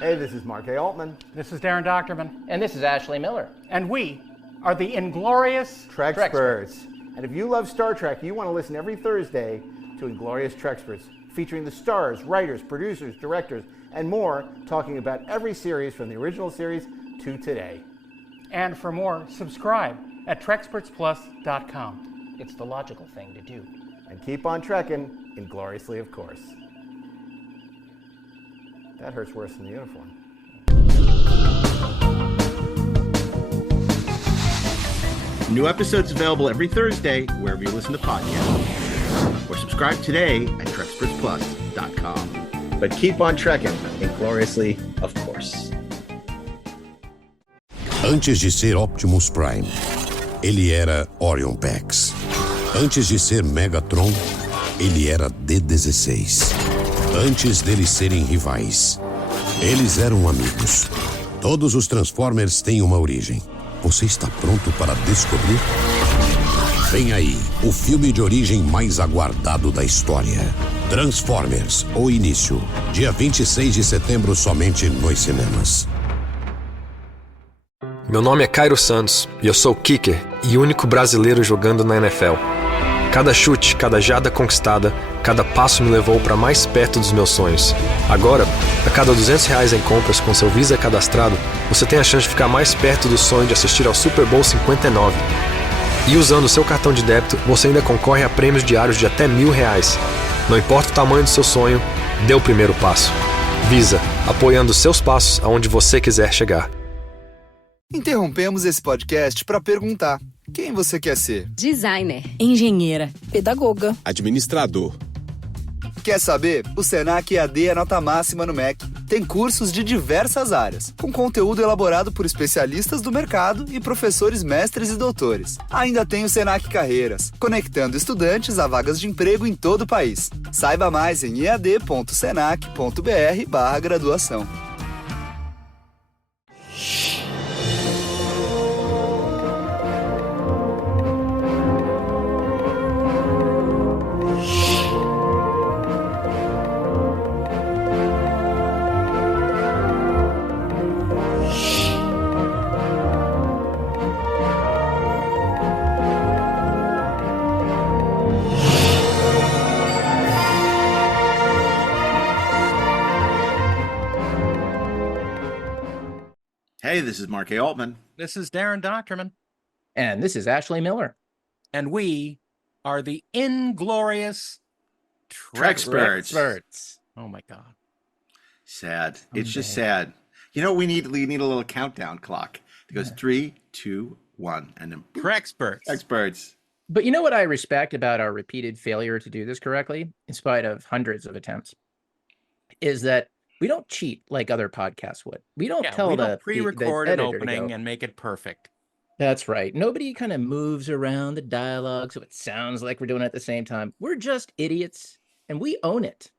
Hey, this is Mark A. Altman. This is DAREN DOCHTERMAN. And this is Ashley Miller. And we are the Inglorious Treksperts. And if you love Star Trek, you want to listen every Thursday to Inglorious Treksperts, featuring the stars, writers, producers, directors, and more, talking about every series from the original series to today. And for more, subscribe at trekspertsplus.com. It's the logical thing to do. And keep on trekking, ingloriously, of course. That hurts worse than the uniform. New episodes available every Thursday, wherever you listen to podcasts. Or subscribe today at trekspertsplus.com. But keep on trekking, ingloriously, of course. Antes de ser Optimus Prime, ele era Orion Pax. Antes de ser Megatron, ele era D-16. Antes deles serem rivais, eles eram amigos. Todos os Transformers têm uma origem. Você está pronto para descobrir? Vem aí, o filme de origem mais aguardado da história. Transformers, o início. Dia 26 de setembro, somente nos cinemas. Meu nome é Cairo Santos e eu sou o kicker e único brasileiro jogando na NFL. Cada chute, cada jarda conquistada, cada passo me levou para mais perto dos meus sonhos. Agora, a cada R$200 em compras com seu Visa cadastrado, você tem a chance de ficar mais perto do sonho de assistir ao Super Bowl 59. E usando o seu cartão de débito, você ainda concorre a prêmios diários de até R$1.000. Não importa o tamanho do seu sonho, dê o primeiro passo. Visa, apoiando seus passos aonde você quiser chegar. Interrompemos esse podcast para perguntar: quem você quer ser? Designer, engenheira, pedagoga, administrador. Quer saber? O Senac EAD é nota máxima no MEC. Tem cursos de diversas áreas, com conteúdo elaborado por especialistas do mercado e professores mestres e doutores. Ainda tem o Senac Carreiras, conectando estudantes a vagas de emprego em todo o país. Saiba mais em ead.senac.br/graduação. Hey, this is Mark A. Altman. This is DAREN DOCHTERMAN. And this is Ashley Miller. And we are the Inglorious Treksperts. Oh my God. Sad. It's just sad. You know, we need a little countdown clock. It goes 3, 2, 1, and then Treksperts. Treksperts. But you know what I respect about our repeated failure to do this correctly, in spite of hundreds of attempts, is that we don't cheat like other podcasts would. We don't pre-record the an editor opening and make it perfect. That's right. Nobody kind of moves around the dialogue so it sounds like we're doing it at the same time. We're just idiots, and we own it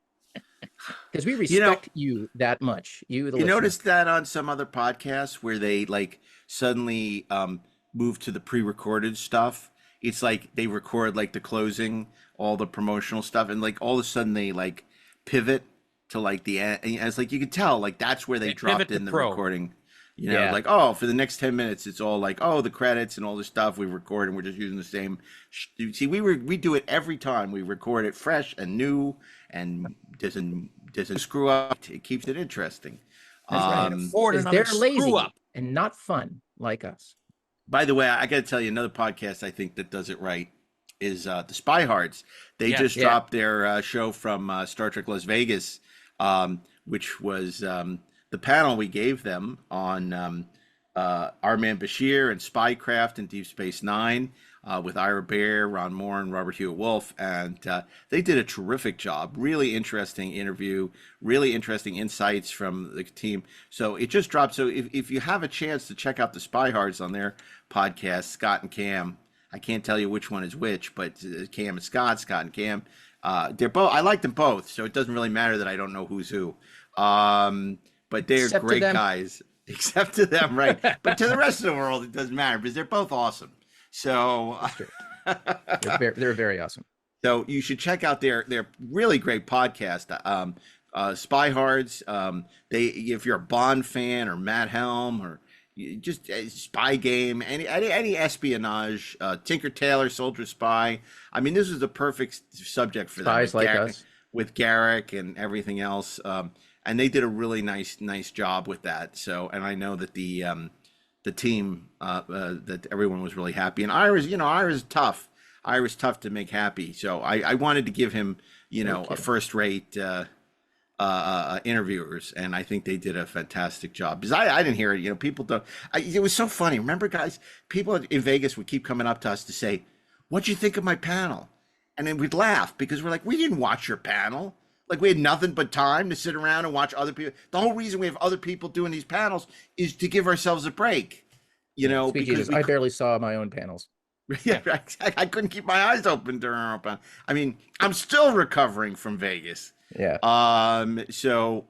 because we respect you that much. You noticed that on some other podcasts where they like suddenly move to the pre-recorded stuff. It's like they record like the closing, all the promotional stuff, and like all of a sudden they like pivot to like the end. And it's like you could tell like that's where they dropped in the recording. You know, like, oh, for the next 10 minutes, it's all like, oh, the credits and all this stuff we record, and we're just using the same. See, we do it every time. We record it fresh and new, and doesn't screw up. It keeps it interesting. That's right. They're lazy and not fun like us. By the way, I got to tell you, another podcast I think that does it right is the Spy Hards. They just dropped their show from Star Trek Las Vegas, which was the panel we gave them on our man Bashir and Spycraft and Deep Space Nine with Ira Bear, Ron Moore, and Robert Hewitt Wolf. And they did a terrific job. Really interesting interview, really interesting insights from the team. So it just dropped. So if you have a chance to check out the Spy Hards on their podcast, Scott and Cam, I can't tell you which one is which, but Cam and Scott and Cam, they're both, I like them both. So it doesn't really matter that I don't know who's who. But they're great guys, except to them, right? But to the rest of the world, it doesn't matter because they're both awesome. So they're very awesome. So you should check out their really great podcast. Spy Hards. If you're a Bond fan or Matt Helm or just Spy Game, any espionage, Tinker Tailor Soldier Spy. I mean, this was the perfect subject for them. Spies like us. With Garrick and everything else, and they did a really nice job with that. So, and I know that the team that everyone was really happy. And Ira's tough. Ira's tough to make happy. So I wanted to give him a first rate interviewers, and I think they did a fantastic job. Because I didn't hear it. People don't. It was so funny. Remember, guys, people in Vegas would keep coming up to us to say, "What'd you think of my panel?" And then we'd laugh because we're like, we didn't watch your panel. Like, we had nothing but time to sit around and watch other people. The whole reason we have other people doing these panels is to give ourselves a break, Sweet because Jesus, I barely saw my own panels. Yeah, I couldn't keep my eyes open during our panel. I mean, I'm still recovering from Vegas. Yeah. So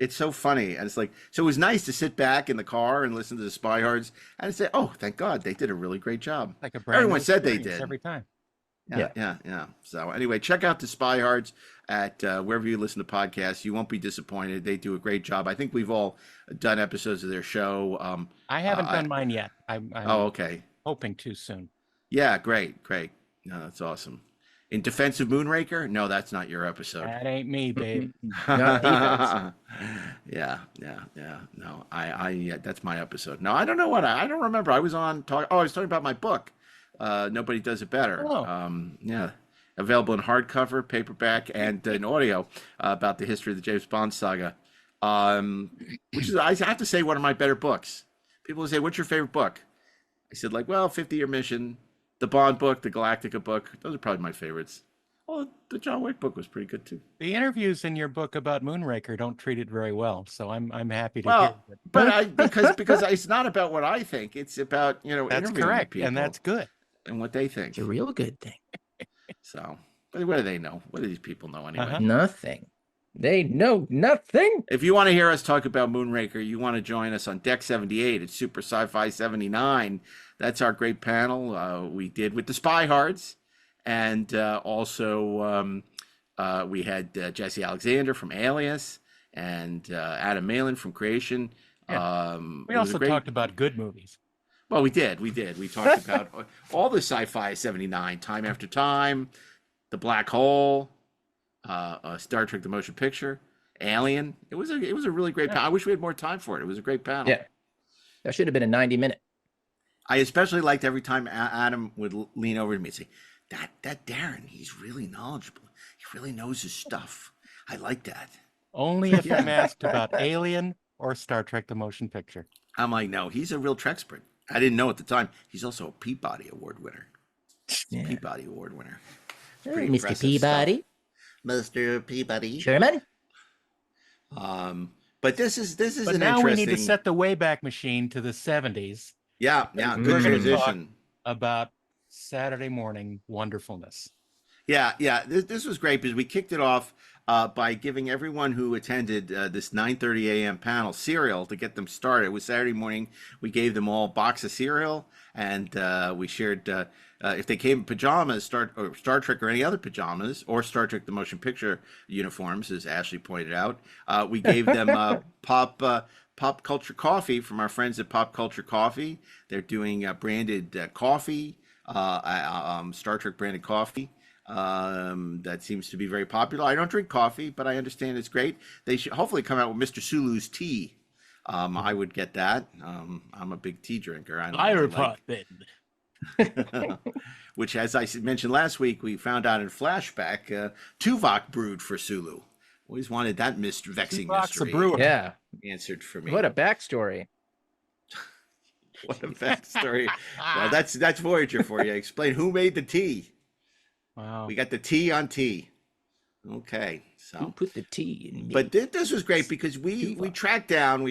it's so funny. And it's like, so it was nice to sit back in the car and listen to the Spy Hards and say, oh, thank God, they did a really great job. Like a brand Everyone new said they experience did. every time. Yeah. So anyway, check out the Spy Hards at wherever you listen to podcasts. You won't be disappointed. They do a great job. I think we've all done episodes of their show. I haven't done mine yet. I'm okay. hoping to soon. Yeah, great. No, that's awesome. In Defense of Moonraker? No, that's not your episode. That ain't me, babe. Not defense. Yeah. No, that's my episode. No, I don't know I don't remember. I was I was talking about my book. Nobody Does It Better. Oh. Available in hardcover, paperback, and in audio about the history of the James Bond saga. Which is, I have to say, one of my better books. People say, what's your favorite book? I said, 50-Year Mission, the Bond book, the Galactica book. Those are probably my favorites. Well, the John Wick book was pretty good too. The interviews in your book about Moonraker don't treat it very well, so I'm happy to hear it. But because it's not about what I think. It's about That's interviewing correct, people and that's good. and what they think. It's a real good thing. So, but what do they know? What do these people know anyway? Uh-huh. Nothing. They know nothing. If you want to hear us talk about Moonraker, you want to join us on Deck 78 at Super Sci-Fi 79. That's our great panel we did with the Spy Hards. And also we had Jesse Alexander from Alias and Adam Malin from Creation. Yeah. We also talked about good movies. Well, we did. We talked about all the Sci-Fi 79, Time After Time, The Black Hole, Star Trek: The Motion Picture, Alien. It was a really great panel. I wish we had more time for it. It was a great panel. Yeah. That should have been a 90-minute. I especially liked every time Adam would lean over to me and say, that Darren, he's really knowledgeable. He really knows his stuff. I like that. Only if I'm asked about Alien or Star Trek: The Motion Picture. I'm like, no, he's a real Trekspert. I didn't know at the time. He's also a Peabody Award winner. Yeah. Peabody Award winner. Mr. Peabody. Mr. Peabody. Sherman. But this is But an now interesting. we need to set the Wayback Machine to the 70s. Yeah, We're good gonna transition. About Saturday morning wonderfulness. Yeah. This was great because we kicked it off by giving everyone who attended this 9:30 a.m. panel cereal to get them started. It was Saturday morning. We gave them all a box of cereal, and we shared if they came in pajamas, Star Trek or any other pajamas, or Star Trek: The Motion Picture uniforms, as Ashley pointed out. We gave them pop culture coffee from our friends at Pop Culture Coffee. They're doing branded coffee, Star Trek branded coffee. That seems to be very popular. I don't drink coffee, but I understand it's great. They should hopefully come out with Mr. Sulu's tea. I would get that. I'm a big tea drinker. Which, as I mentioned last week, we found out in flashback, Tuvok brewed for Sulu. Always wanted that vexing Tuvok's a mystery brewer. Yeah. answered for me. What a backstory. What a backstory. Well, that's Voyager for you. Explain who made the tea. Wow. We got the tea on tea. Okay, Who so put the tea in me? but this was great because we tracked down.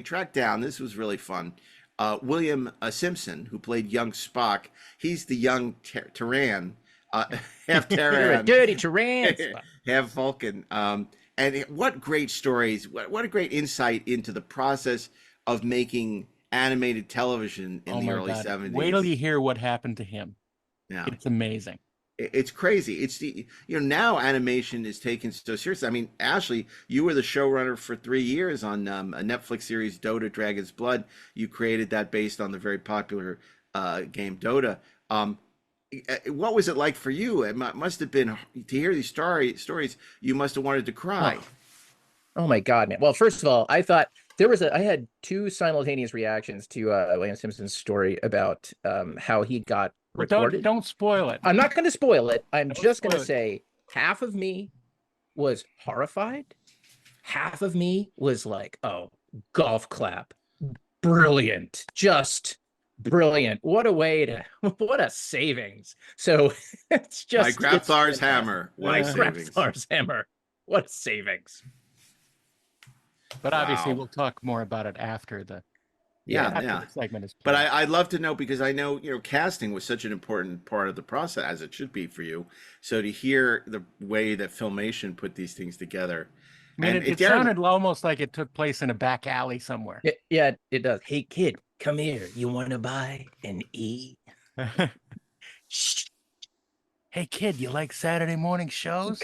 This was really fun. William Simpson, who played young Spock, he's the young Terran, half You're a Terran, dirty Tyrann. half Vulcan. And what great stories! What a great insight into the process of making animated television in the my early God. 70s. Wait till you hear what happened to him. Yeah. It's amazing. It's crazy. It's the, now animation is taken so seriously. I mean, Ashley, you were the showrunner for 3 years on a Netflix series, Dota: Dragon's Blood. You created that based on the very popular game Dota. What was it like for you? It must have been, to hear these stories. You must have wanted to cry. Oh my God, man. Well, first of all, I thought I had two simultaneous reactions to William Simpson's story about how he got recorded. Don't spoil it. I'm not going to spoil it. I'm just going to say half of me was horrified. Half of me was like, oh, golf clap. Brilliant. Just brilliant. What a savings. So it's just My Grabthar's hammer. What a savings. Grabthar's hammer. What a savings. But obviously we'll talk more about it after the the segment is played. But I'd love to know, because I know, casting was such an important part of the process, as it should be for you. So to hear the way that Filmation put these things together. I mean, it sounded almost like it took place in a back alley somewhere. Yeah, it does. Hey, kid, come here. You want to buy an E? Shh. Hey, kid, you like Saturday morning shows?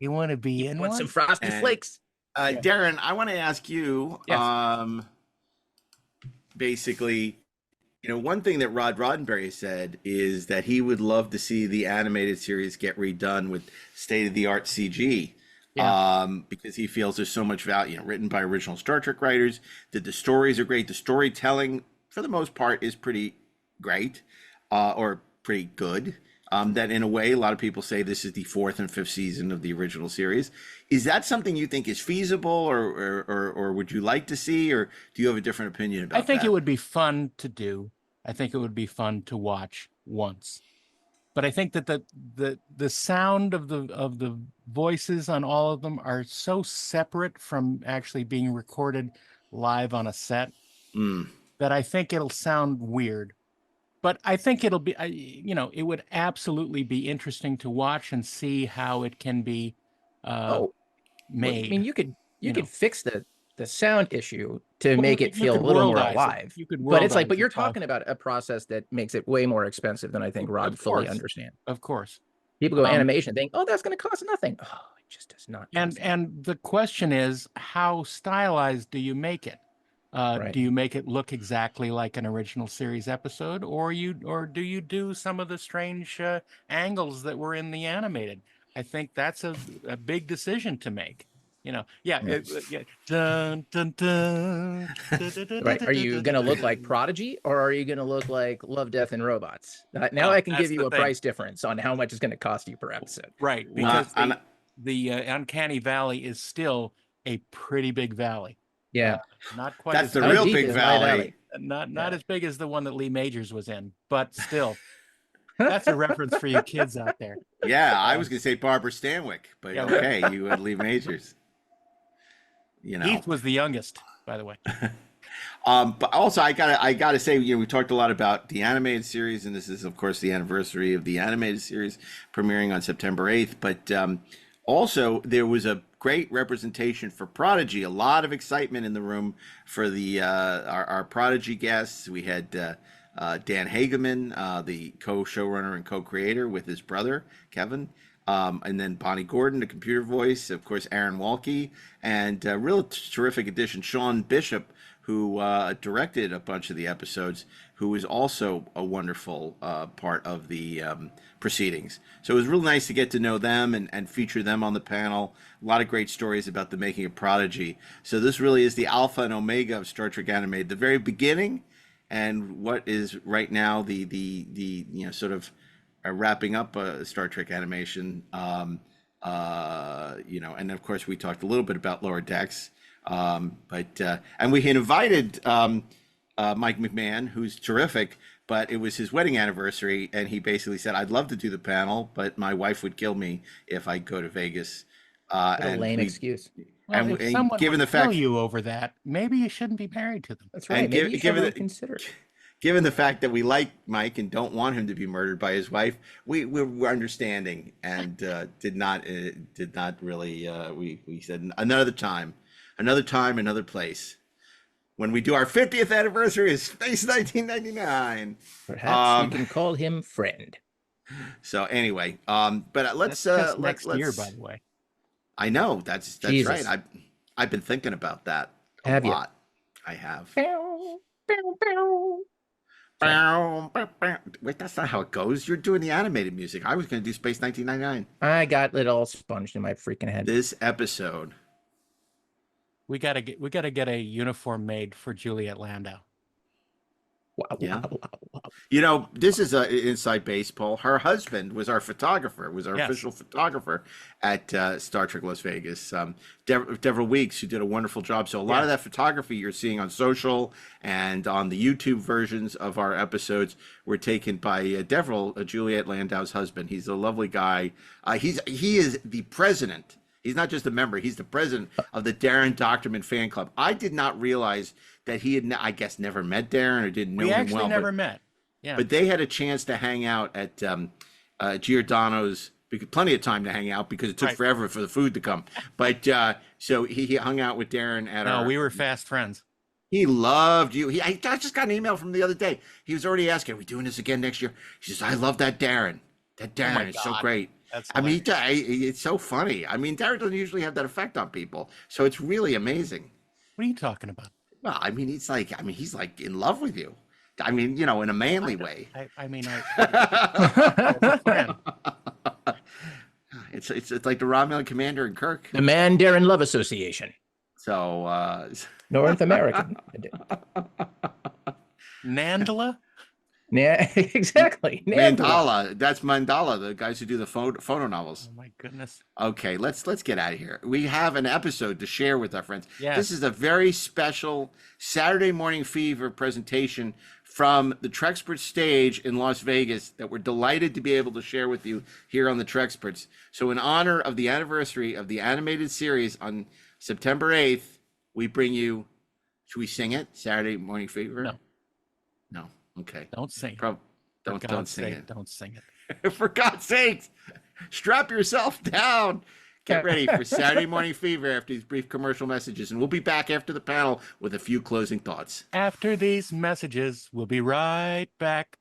You want to be in Want one? some Frosted Flakes? Darren, I want to ask you, Yes. Basically, one thing that Rod Roddenberry said is that he would love to see the animated series get redone with state-of-the-art CG. Because he feels there's so much value, written by original Star Trek writers, that the stories are great. The storytelling, for the most part, is pretty great, or pretty good. That in a way, a lot of people say this is the 4th and 5th season of the original series. Is that something you think is feasible, or would you like to see, or do you have a different opinion about that? I think it would be fun to do. I think it would be fun to watch once. But I think that the sound of the voices on all of them are so separate from actually being recorded live on a set that I think it'll sound weird. But I think it'll be, it would absolutely be interesting to watch and see how it can be made. I mean, you could fix the sound issue to make it feel a little more alive. But it's like, but you're talking about a process that makes it way more expensive than I think Rod fully understands. Of course. People go animation, think, oh, that's going to cost nothing. Oh, it just does not. And the question is, how stylized do you make it? Do you make it look exactly like an original series episode, or do you do some of the strange angles that were in the animated? I think that's a big decision to make. Dun, dun, dun, right. Are you going to look like Prodigy, or are you going to look like Love, Death, and Robots? Now I can give you a price difference on how much it's going to cost you per episode. Right, because the Uncanny Valley is still a pretty big valley. Yeah, not quite. That's the real big valley. Not as big as the one that Lee Majors was in, but still, that's a reference for you kids out there. Yeah, I was going to say Barbara Stanwyck, but okay, you had Lee Majors. Heath was the youngest, by the way. But also, I gotta say, we talked a lot about the animated series, and this is, of course, the anniversary of the animated series premiering on September 8th. But also, there was a great representation for Prodigy. A lot of excitement in the room for the our Prodigy guests. We had Dan Hageman, the co-showrunner and co-creator, with his brother Kevin. And then Bonnie Gordon, the computer voice, of course, Aaron Walke, and a real terrific addition, Sean Bishop, who directed a bunch of the episodes, who was also a wonderful part of the proceedings. So it was real nice to get to know them and feature them on the panel. A lot of great stories about the making of Prodigy. So this really is the alpha and omega of Star Trek Animated, the very beginning, and what is right now the sort of wrapping up Star Trek animation, and of course we talked a little bit about Lower Decks, and we had invited Mike McMahon, who's terrific, but it was his wedding anniversary, and he basically said, I'd love to do the panel, but my wife would kill me if I go to Vegas. A lame excuse. Well, if someone given the fact you over that, maybe you shouldn't be married to them. That's right. Maybe you should consider it. Given the fact that we like Mike and don't want him to be murdered by his wife, we're understanding and did not really. We said another time, another place. When we do our 50th anniversary of Space 1999, perhaps we can call him friend. So anyway, but let's That's just let's next year, by the way. I know that's Jesus. right. I've been thinking about that a Have you? lot. I have. Wait, that's not how it goes. You're doing the animated music. I was going to do Space 1999. I got it all sponged in my freaking head. This episode. We gotta get a uniform made for Juliet Landau. Wow, Yeah. wow. You know, this is an inside baseball. Her husband was our photographer, Yes. official photographer at Star Trek Las Vegas. Deborah Weeks, who did a wonderful job. So a lot of that photography you're seeing on social and on the YouTube versions of our episodes were taken by Juliet Landau's husband. He's a lovely guy. He is the president. He's not just a member. He's the president of the DAREN DOCHTERMAN fan club. I did not realize that he had, I guess, never met DAREN or didn't know him well. We actually never met. Yeah. But they had a chance to hang out at Giordano's, plenty of time to hang out because it took forever for the food to come. But so he hung out with DAREN at our... No, we were fast friends. He loved you. I just got an email from the other day. He was already asking, are we doing this again next year? He says, I love that DAREN. That DAREN is so great. That's I mean, it's so funny. I mean, DAREN doesn't usually have that effect on people. So it's really amazing. What are you talking about? Well, I mean, he's like in love with you. I mean, you know, in a manly way. It's like the Romulan commander and Kirk. The Man-DAREN Love Association. So North American. Nandala? Yeah, exactly. Mandala. That's Mandala, the guys who do the photo novels. Oh my goodness. Okay, let's get out of here. We have an episode to share with our friends. Yes. This is a very special Saturday Morning Fever presentation from the Trekspert stage in Las Vegas that we're delighted to be able to share with you here on the Treksperts. So in honor of the anniversary of the animated series on September 8th, we bring you, should we sing it? Saturday Morning Fever? No. No. Okay. Don't sing it. Don't sing it. Don't sing it. For God's sakes, strap yourself down. Get ready for Saturday Morning Fever after these brief commercial messages. And we'll be back after the panel with a few closing thoughts. After these messages, we'll be right back.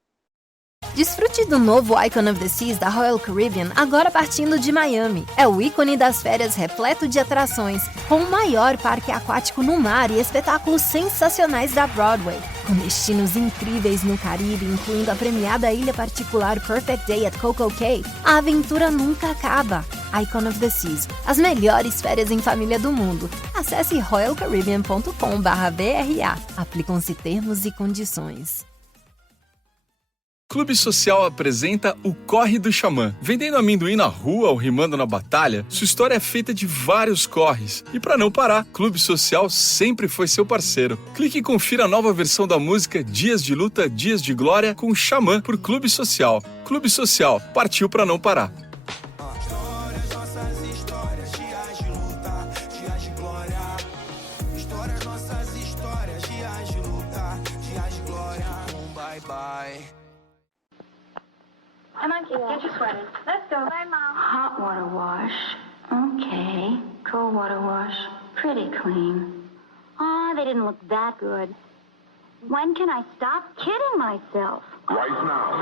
Desfrute do novo Icon of the Seas da Royal Caribbean agora partindo de Miami. É o ícone das férias repleto de atrações, com o maior parque aquático no mar e espetáculos sensacionais da Broadway. Com destinos incríveis no Caribe, incluindo a premiada ilha particular Perfect Day at Coco Cay, a aventura nunca acaba. Icon of the Seas, as melhores férias em família do mundo. Acesse royalcaribbean.com/BRA. Aplicam-se termos e condições. Clube Social apresenta o Corre do Xamã. Vendendo amendoim na rua ou rimando na batalha, sua história é feita de vários corres. E para não parar, Clube Social sempre foi seu parceiro. Clique e confira a nova versão da música Dias de Luta, Dias de Glória com Xamã por Clube Social. Clube Social, partiu para não parar. Come on, kid, get your sweaters. Let's go. Bye, Mom. Hot water wash. Okay. Cold water wash. Pretty clean. Aw, they didn't look that good. When can I stop kidding myself? Right now.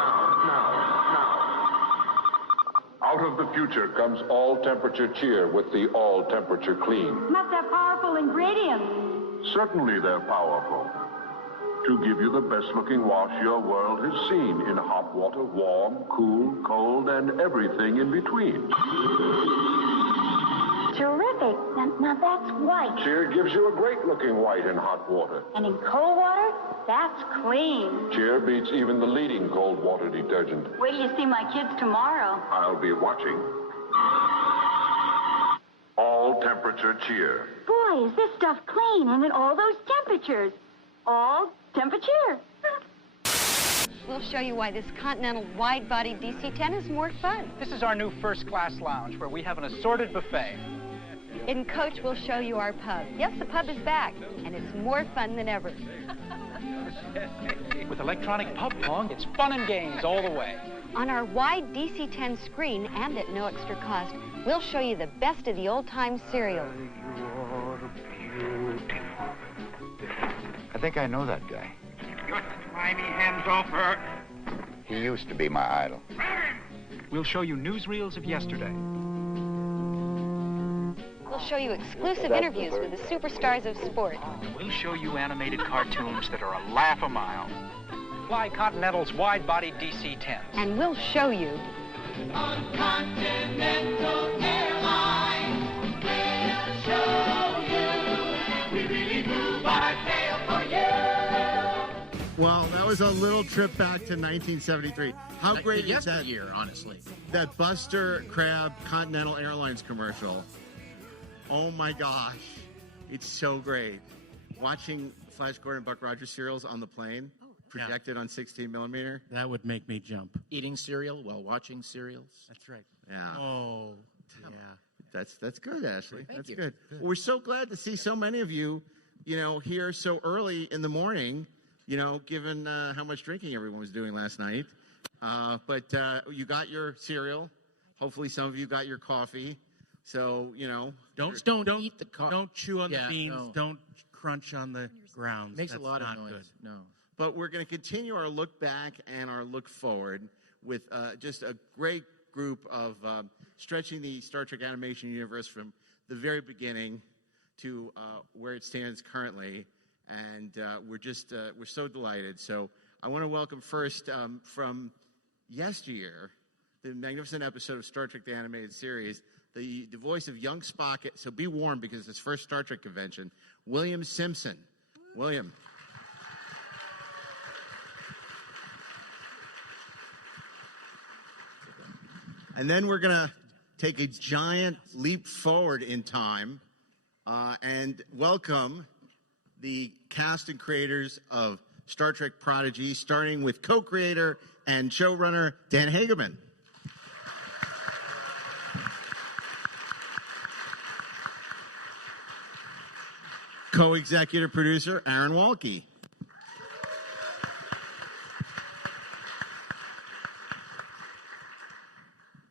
Out of the future comes all-temperature cheer with the all-temperature clean. Must have powerful ingredients. Certainly they're powerful. To give you the best-looking wash your world has seen in hot water, warm, cool, cold, and everything in between. Terrific. Now that's white. Cheer gives you a great-looking white in hot water. And in cold water, that's clean. Cheer beats even the leading cold water detergent. Wait till you see my kids tomorrow. I'll be watching. All-temperature cheer. Boy, is this stuff clean and in all those temperatures. All temperature. We'll show you why this Continental wide-body DC-10 is more fun. This is our new first-class lounge where we have an assorted buffet. In Coach, we'll show you our pub. Yes, the pub is back, and it's more fun than ever. With electronic pub pong, it's fun and games all the way. On our wide DC-10 screen, and at no extra cost, we'll show you the best of the old-time serials. I think I know that guy. Try me hands off her. He used to be my idol. we'll show you newsreels of yesterday. We'll show you exclusive interviews with the superstars of sport. We'll show you animated cartoons that are a laugh a mile. Fly Continental's wide-body DC-10s. And we'll show you On Continental Airlines, we'll show you. We really move our tail for you. Well, that was a little trip back to 1973. How great is that? Year, honestly. That Buster Crab Continental Airlines commercial. Oh my gosh, it's so great. Watching Flash Gordon and Buck Rogers serials on the plane, projected on 16 millimeter. That would make me jump. Eating cereal while watching serials. That's right. Yeah. Oh, yeah. That's good, Ashley. Thank That's you. good. Well, we're so glad to see so many of you, here so early in the morning, given how much drinking everyone was doing last night. But you got your cereal. Hopefully some of you got your coffee. So, Don't eat the coffee. Don't chew on the beans. No. Don't crunch on the grounds. Makes That's a lot of not noise. good. No. But we're going to continue our look back and our look forward with just a great group of stretching the Star Trek animation universe from the very beginning to where it stands currently. And we're so delighted. So I want to welcome first from yesteryear, the magnificent episode of Star Trek the Animated Series, the voice of young Spock. So be warned because it's his first Star Trek convention, William Simpson. William. And then we're going to take a giant leap forward in time and welcome the cast and creators of Star Trek Prodigy, starting with co-creator and showrunner Dan HAGEMAN. Co-executive producer Aaron Walke.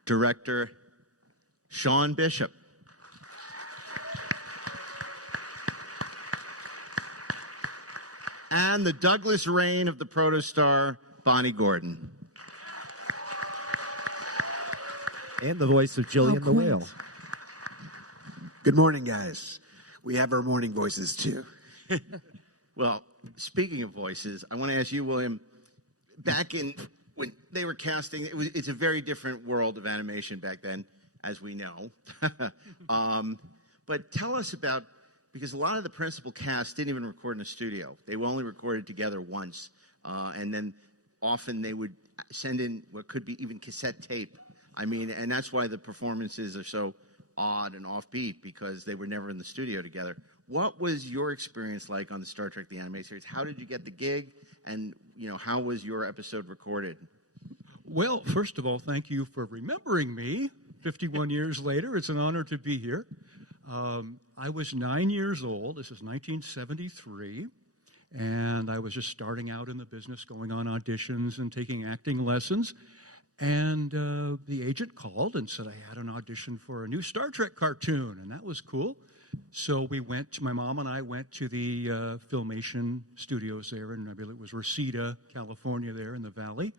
Director Sean Bishop. And the Douglas Rain of the protostar, Bonnie Gordon. And the voice of Jillian the Whale. Good morning, guys. We have our morning voices, too. Well, speaking of voices, I want to ask you, William, back in when they were casting, it's a very different world of animation back then, as we know. But tell us about, because a lot of the principal cast didn't even record in a studio. They only recorded together once. And then often they would send in what could be even cassette tape. And that's why the performances are so odd and offbeat, because they were never in the studio together. What was your experience like on the Star Trek the Animated Series? How did you get the gig? And, how was your episode recorded? Well, first of all, thank you for remembering me 51 years later. It's an honor to be here. I was 9 years old. This is 1973. And I was just starting out in the business, going on auditions and taking acting lessons. And the agent called and said I had an audition for a new Star Trek cartoon, and that was cool. So my mom and I went to the Filmation studios there, and I believe it was Reseda, California, there in the Valley.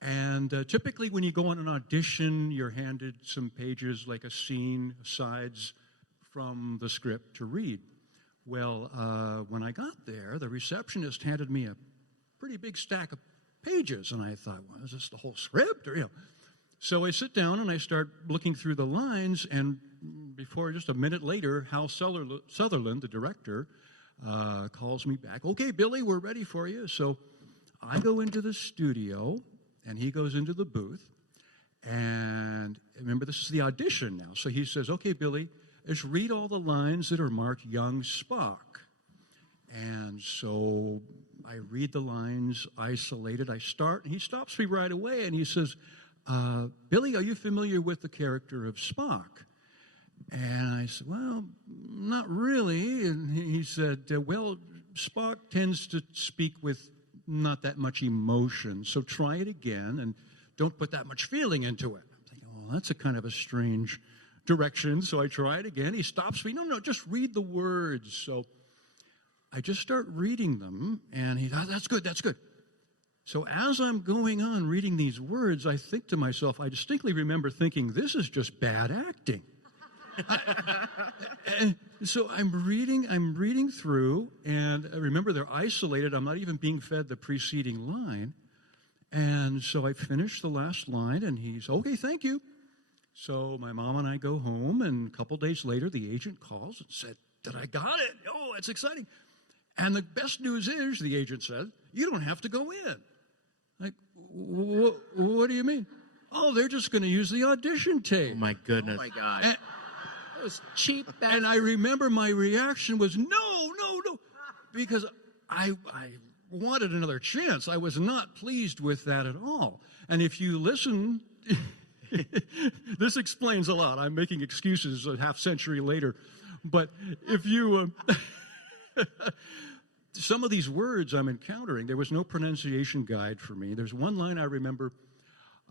And typically when you go on an audition, you're handed some pages, like a scene, sides from the script to read. Well, when I got there, the receptionist handed me a pretty big stack of pages, and I thought, well, is this the whole script? So I sit down and I start looking through the lines, and before just a minute later, Hal Sutherland, the director, calls me back. Okay, Billy, we're ready for you. So I go into the studio, and he goes into the booth, and remember, this is the audition now. So he says, okay, Billy, just read all the lines that are marked Young Spock. And so I read the lines isolated. I start, and he stops me right away, and he says, Billy, are you familiar with the character of Spock? And I said, well, not really. And he said, well, Spock tends to speak with not that much emotion, so try it again, and don't put that much feeling into it. I'm thinking, oh, that's a kind of a strange direction, so I try it again. He stops me. No, just read the words. So I just start reading them, and he thought, that's good. So as I'm going on reading these words, I think to myself, I distinctly remember thinking, this is just bad acting. And so I'm reading through, and I remember they're isolated. I'm not even being fed the preceding line. And so I finished the last line, and he's, okay, thank you. So my mom and I go home, and a couple days later, the agent calls and said that I got it. Oh, that's exciting. And the best news is, the agent said, you don't have to go in. Like, what do you mean? Oh, they're just going to use the audition tape. Oh, my goodness. Oh, my God. And, that was cheap. And I remember my reaction was, no, because I wanted another chance. I was not pleased with that at all. And if you listen, this explains a lot. I'm making excuses a half century later. But if you, some of these words I'm encountering, there was no pronunciation guide for me. There's one line I remember,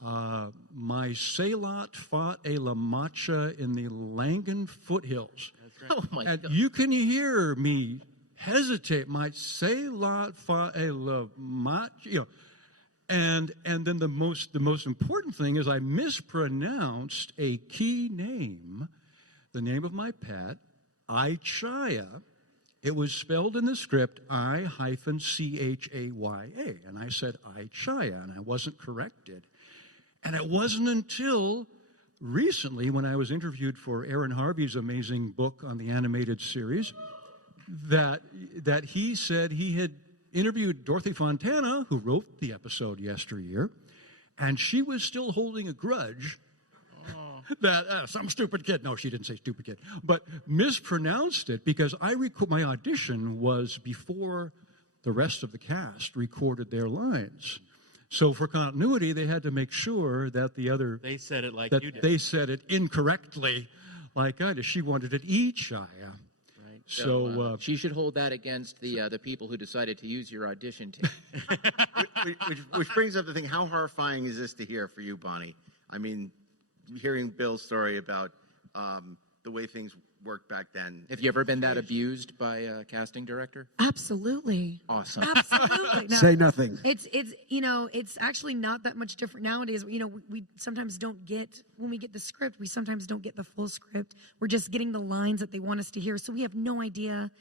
my Sailot fought a La Mancha in the Langan foothills. Right. Oh, my God. You can hear me hesitate. My Sailot fought a La Mancha, you know. And then the most important thing is I mispronounced a key name, the name of my pet, Ichaya. It was spelled in the script I-CHAYA, and I said Ichaya, and I wasn't corrected. And it wasn't until recently, when I was interviewed for Aaron Harvey's amazing book on the animated series, that he said he had interviewed Dorothy Fontana, who wrote the episode Yesteryear, and she was still holding a grudge that some stupid kid, no, she didn't say stupid kid, but mispronounced it because my audition was before the rest of the cast recorded their lines. So for continuity, they had to make sure that they said it like you did. They said it incorrectly, like I did. She wanted it Ichaya. Right. So she should hold that against the people who decided to use your audition tape. which brings up the thing: how horrifying is this to hear for you, Bonnie? I mean, hearing Bill's story about the way things worked back then. Have you ever been that abused by a casting director? Absolutely. Awesome. Absolutely. No, Say nothing. It's it's actually not that much different nowadays. We sometimes don't get, when we get the script, we sometimes don't get the full script. We're just getting the lines that they want us to hear, so we have no idea.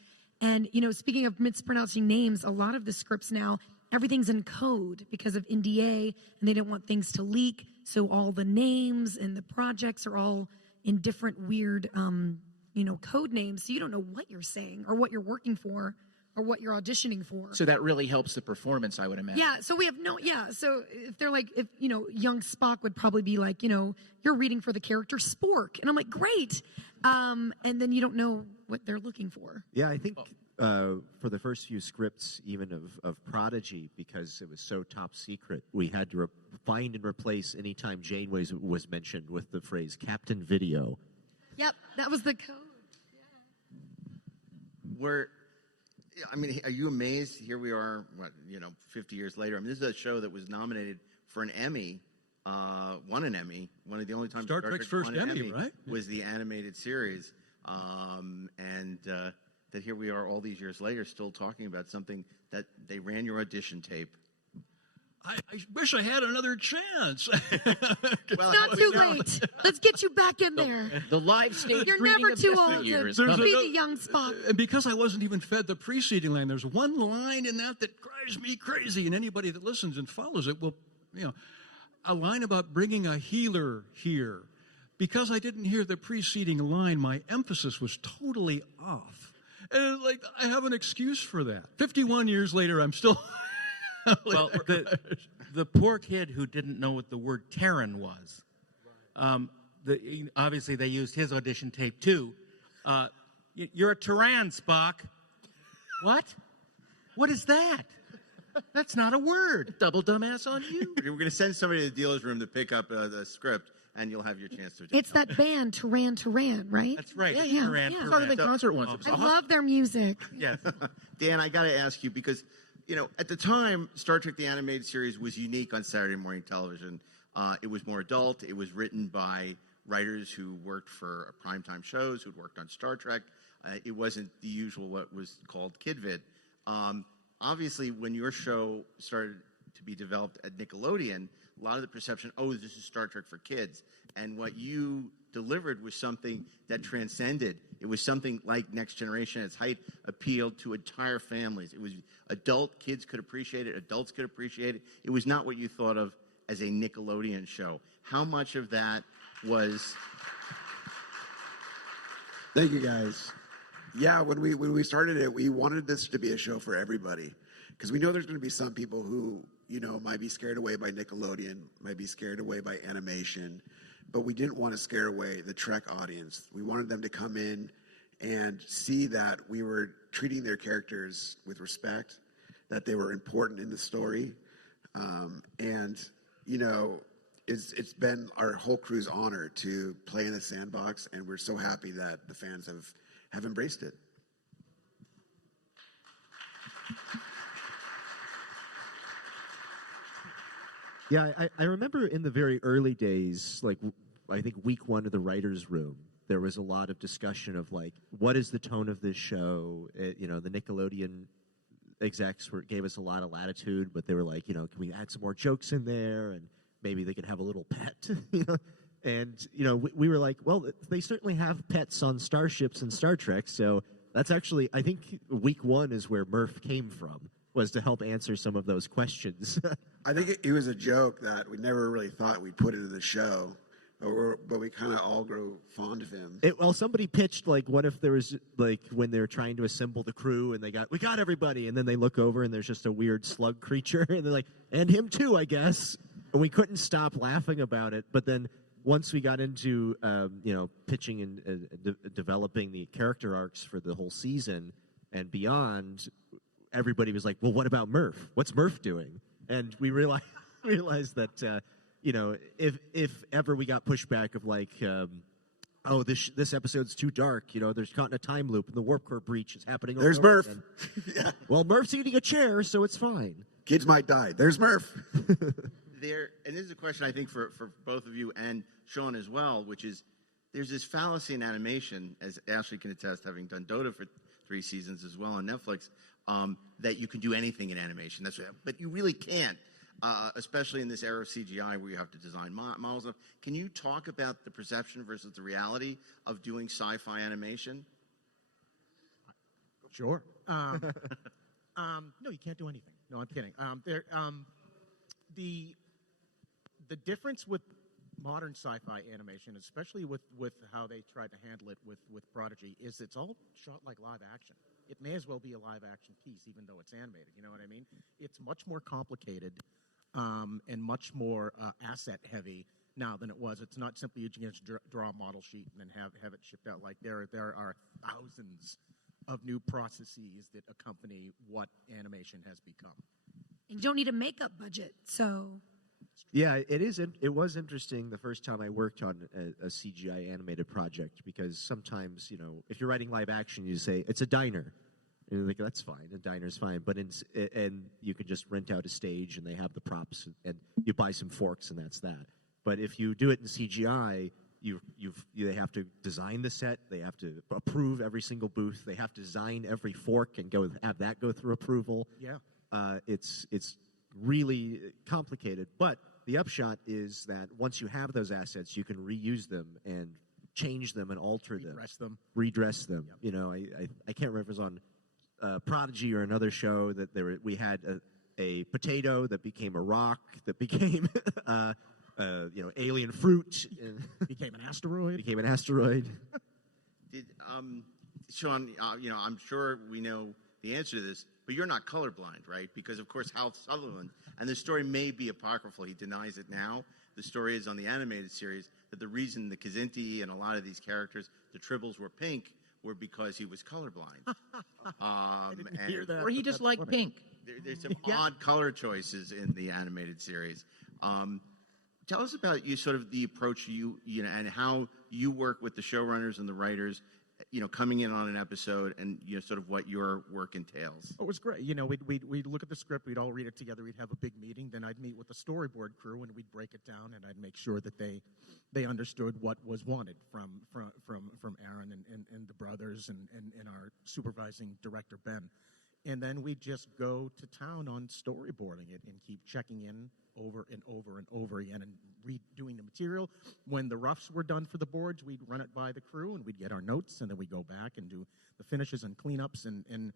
And speaking of mispronouncing names, a lot of the scripts now, everything's in code because of NDA, and they don't want things to leak. So all the names and the projects are all in different weird, code names. So you don't know what you're saying or what you're working for or what you're auditioning for. So that really helps the performance, I would imagine. Yeah. So we have so if they're like, young Spock would probably be like, you're reading for the character Spork. And I'm like, great. And then you don't know what they're looking for. Yeah, I think for the first few scripts, even of Prodigy, because it was so top secret, we had to find and replace anytime Janeway was mentioned with the phrase Captain Video. Yep, that was the code. Are you amazed? Here we are, 50 years later. I mean, this is a show that was nominated for an Emmy, won an Emmy. One of the only times Star Trek's first Emmy, right? Was the animated series, and that here we are all these years later still talking about something that they ran your audition tape. I wish I had another chance. It's not too late. Let's get you back in there. The live stage You're reading never of too old Yesteryear to be the young Spock. And because I wasn't even fed the preceding line, there's one line in that drives me crazy, and anybody that listens and follows it will, a line about bringing a healer here. Because I didn't hear the preceding line, my emphasis was totally off. And I have an excuse for that. 51 years later, I'm still... Well, the poor kid who didn't know what the word Terran was. Obviously, they used his audition tape, too. You're a Terran, Spock. What? What is that? That's not a word. Double dumbass on you. We're going to send somebody to the dealer's room to pick up the script, and you'll have your chance to... It's that band, Terran, right? That's right. Yeah. Terran. I saw them in concert once. I love their music. Yes. Dan, I got to ask you, because... at the time, Star Trek the Animated Series was unique on Saturday morning television. It was more adult. It was written by writers who worked for primetime shows, who'd worked on Star Trek. It wasn't the usual what was called kid vid. Obviously, when your show started to be developed at Nickelodeon, a lot of the perception, oh, this is Star Trek for kids. And what you delivered was something that transcended. It was something like Next Generation at its height, appealed to entire families. It was adult, kids could appreciate it, adults could appreciate it. It was not what you thought of as a Nickelodeon show. How much of that was... Thank you, guys. Yeah, when we started it, we wanted this to be a show for everybody, because we know there's going to be some people who, you know, might be scared away by Nickelodeon, might be scared away by animation, but we didn't want to scare away the Trek audience. We wanted them to come in and see that we were treating their characters with respect, that they were important in the story, and, you know, it's been our whole crew's honor to play in the sandbox, and we're so happy that the fans have embraced it. Yeah, I remember in the very early days, like I think week 1 of the writer's room, there was a lot of discussion of like, what is the tone of this show? You know, the Nickelodeon execs gave us a lot of latitude, but they were like, you know, can we add some more jokes in there? And maybe they could have a little pet, you know? And, you know, we were like, well, they certainly have pets on starships in Star Trek, so that's actually, I think week 1 is where Murph came from, was to help answer some of those questions. I think it was a joke that we never really thought we'd put into the show, but we kind of all grew fond of him. Well, somebody pitched, like, what if there was, like, when they're trying to assemble the crew and we got everybody, and then they look over and there's just a weird slug creature, and they're like, and him too, I guess. And we couldn't stop laughing about it, but then once we got into, you know, pitching and developing the character arcs for the whole season and beyond, everybody was like, well, what about Murph? What's Murph doing? And we realized that, you know, if ever we got pushback of like, oh, this episode's too dark, you know, there's caught in a time loop and the warp core breach is happening. There's Murph. Yeah. Well, Murph's eating a chair, so it's fine. Kids might die. There's Murph. And this is a question I think for both of you and Sean as well, which is there's this fallacy in animation, as Ashley can attest, having done DOTA for 3 seasons as well on Netflix, that you can do anything in animation. But you really can't, especially in this era of CGI where you have to design models. Can you talk about the perception versus the reality of doing sci-fi animation? Sure. No, you can't do anything. No, I'm kidding. The difference with modern sci-fi animation, especially with how they tried to handle it with Prodigy, is it's all shot like live action. It may as well be a live action piece, even though it's animated. You know what I mean? It's much more complicated and much more asset heavy now than it was. It's not simply you can just draw a model sheet and then have it shipped out. Like there are thousands of new processes that accompany what animation has become. And you don't need a makeup budget, so... Yeah, it was interesting the first time I worked on a CGI animated project, because sometimes, you know, if you're writing live action, you say, it's a diner. And you're like, that's fine, a diner's fine. But and you can just rent out a stage and they have the props and you buy some forks and that's that. But if you do it in CGI, they have to design the set, they have to approve every single booth, they have to design every fork and have that go through approval. Yeah. It's really complicated, but the upshot is that once you have those assets, you can reuse them and change them and alter redress them. Yep. You know, I can't remember if it was on Prodigy or another show that we had a potato that became a rock that became you know, alien fruit. Became an asteroid. Became an asteroid. Sean, you know, I'm sure we know the answer to this, but you're not colorblind, right? Because, of course, Hal Sutherland, and the story may be apocryphal, he denies it now. The story is on the animated series that the reason the Kzinti and a lot of these characters, the Tribbles, were pink were because he was colorblind. I didn't hear that. Or he just liked pink. There's some odd color choices in the animated series. Tell us about sort of the approach you know, and how you work with the showrunners and the writers, you know, coming in on an episode, and you know, sort of what your work entails. It was great. You know, we'd look at the script, we'd all read it together, we'd have a big meeting, then I'd meet with the storyboard crew and we'd break it down, and I'd make sure that they understood what was wanted from Aaron and the brothers and our supervising director Ben. And then we just go to town on storyboarding it and keep checking in over and over and over again and redoing the material. When the roughs were done for the boards, we'd run it by the crew and we'd get our notes, and then we'd go back and do the finishes and cleanups. And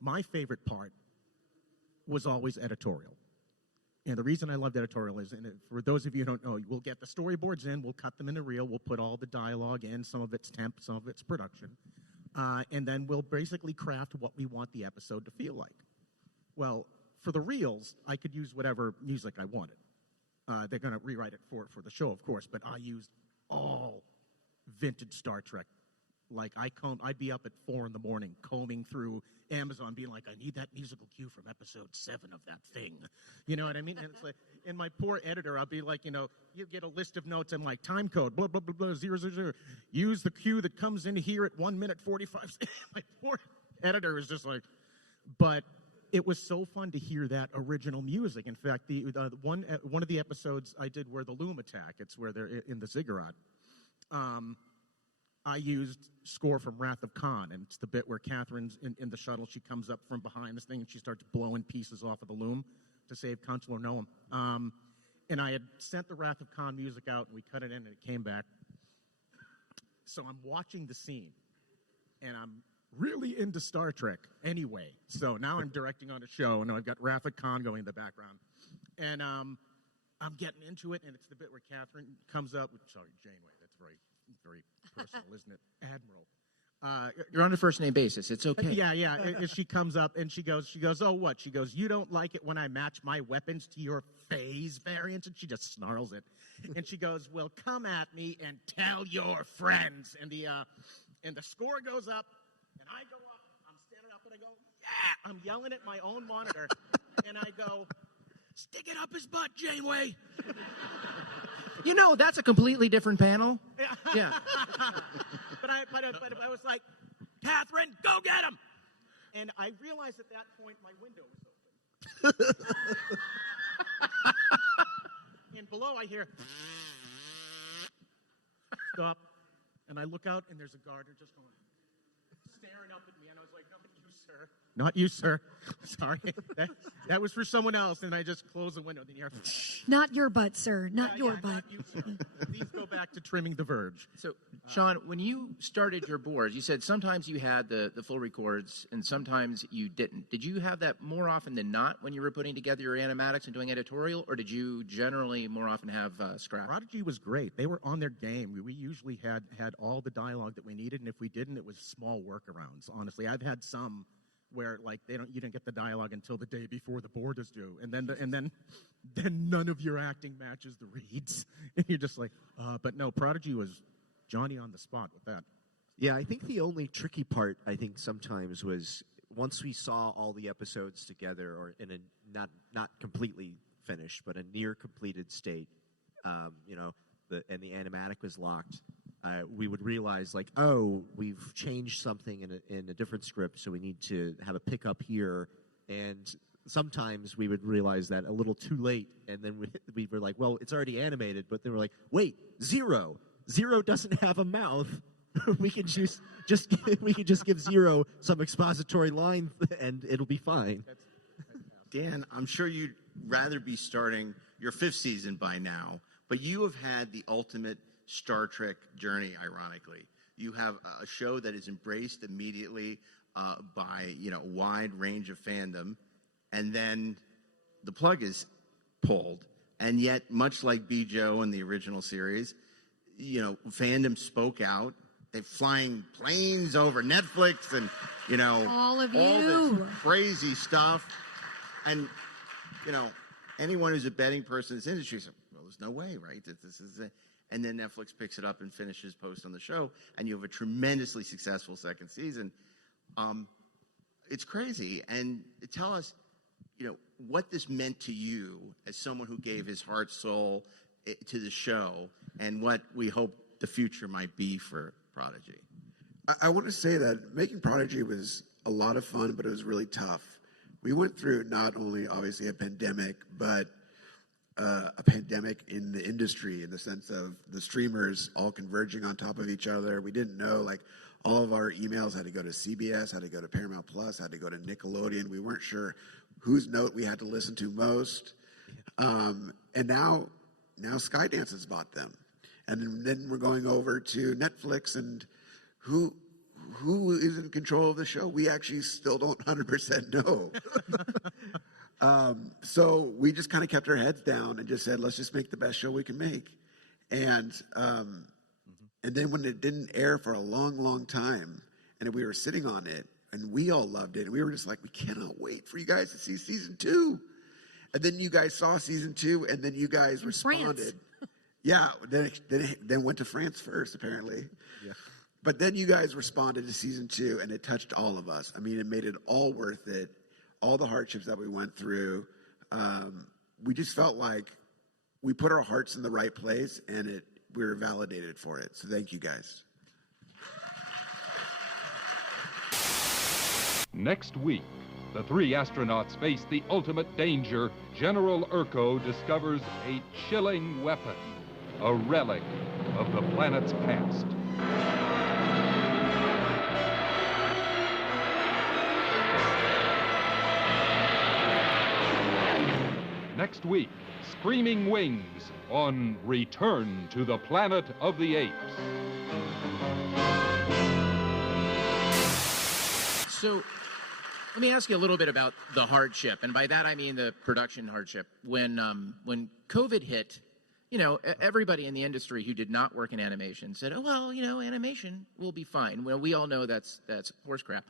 my favorite part was always editorial. And the reason I loved editorial is, and for those of you who don't know, we'll get the storyboards in, we'll cut them in a reel, we'll put all the dialogue in, some of it's temp, some of it's production. And then we'll basically craft what we want the episode to feel like. Well, for the reels, I could use whatever music I wanted. They're going to rewrite it for the show, of course, but I used all vintage Star Trek. Like, I'd be up at 4 in the morning combing through Amazon being like, I need that musical cue from episode 7 of that thing. You know what I mean? And it's like, and my poor editor, I'll be like, you get a list of notes and like time code, blah, blah, blah, blah, 000. Use the cue that comes in here at 1 minute 45. My poor editor is just like, but it was so fun to hear that original music. In fact, one of the episodes I did where the loom attack, it's where they're in the ziggurat. I used score from Wrath of Khan, and it's the bit where Catherine's in the shuttle. She comes up from behind this thing, and she starts blowing pieces off of the loom to save Consular Noam. And I had sent the Wrath of Khan music out, and we cut it in, and it came back. So I'm watching the scene, and I'm really into Star Trek anyway. So now I'm directing on a show, and I've got Wrath of Khan going in the background. And I'm getting into it, and it's the bit where Catherine comes up. Sorry, Janeway, that's very personal, isn't it? Admiral. You're on a first name basis. It's okay. Yeah. She comes up and she goes, oh, what? She goes, you don't like it when I match my weapons to your phase variants? And she just snarls it. And she goes, well, come at me and tell your friends. And the score goes up, and I go up. I'm standing up, and I go, yeah! I'm yelling at my own monitor, and I go, stick it up his butt, Janeway. That's a completely different panel. Yeah. But I was like, Catherine, go get him! And I realized at that point my window was open. And below I hear, stop. And I look out, and there's a guard just going, staring up at me. And I was like, not you, sir. Not you, sir. Sorry. That was for someone else. And I just closed the window. Then you hear, not your butt, sir. Not your butt. Not you, sir. Please go back to trimming the verge. So, Sean, when you started your boards, you said sometimes you had the full records and sometimes you didn't. Did you have that more often than not when you were putting together your animatics and doing editorial, or did you generally more often have scrap? Prodigy was great. They were on their game. We usually had all the dialogue that we needed, and if we didn't, it was small workarounds. Honestly, I've had some where like you didn't get the dialogue until the day before the board is due, and then none of your acting matches the reads, and you're just like, but no, Prodigy was Johnny on the spot with that. Yeah, I think the only tricky part I think sometimes was once we saw all the episodes together, or in a not completely finished, but a near completed state, and the animatic was locked. We would realize, like, oh, we've changed something in a different script, so we need to have a pickup here. And sometimes we would realize that a little too late, and then we were like, well, it's already animated. But then we're like, wait, Zero doesn't have a mouth. We can just give Zero some expository line, and it'll be fine. Dan, I'm sure you'd rather be starting your 5th season by now, but you have had the ultimate Star Trek journey, ironically. You have a show that is embraced immediately by a wide range of fandom, and then the plug is pulled. And yet, much like B-Joe in the original series, fandom spoke out. They're flying planes over Netflix and, all of all this crazy stuff. And, anyone who's a betting person in this industry says, well, there's no way, right? That this is and then Netflix picks it up and finishes post on the show, and you have a tremendously successful 2nd season. It's crazy. And tell us, what this meant to you as someone who gave his heart, soul to the show, and what we hope the future might be for Prodigy. I want to say that making Prodigy was a lot of fun, but it was really tough. We went through not only, obviously, a pandemic, but a pandemic in the industry, in the sense of the streamers all converging on top of each other. We didn't know, like, all of our emails had to go to CBS, had to go to Paramount Plus, had to go to Nickelodeon. We weren't sure whose note we had to listen to most. And now Skydance has bought them. And then we're going over to Netflix, and who is in control of the show? We actually still don't 100% know. So we just kind of kept our heads down and just said, let's just make the best show we can make. And then when it didn't air for a long, long time, and we were sitting on it, and we all loved it, and we were just like, we cannot wait for you guys to see season 2. And then you guys saw season 2, and then you guys responded. Yeah, then went to France first, apparently. Yeah. But then you guys responded to season 2, and it touched all of us. I mean, it made it all worth it. All the hardships that we went through, we just felt like we put our hearts in the right place, and we were validated for it. So thank you, guys. Next week, the 3 astronauts face the ultimate danger. General Urko discovers a chilling weapon, a relic of the planet's past. Next week, Screaming Wings on Return to the Planet of the Apes. So, let me ask you a little bit about the hardship, and by that I mean the production hardship. When COVID hit, everybody in the industry who did not work in animation said, "Oh well, animation will be fine." Well, we all know that's horse crap.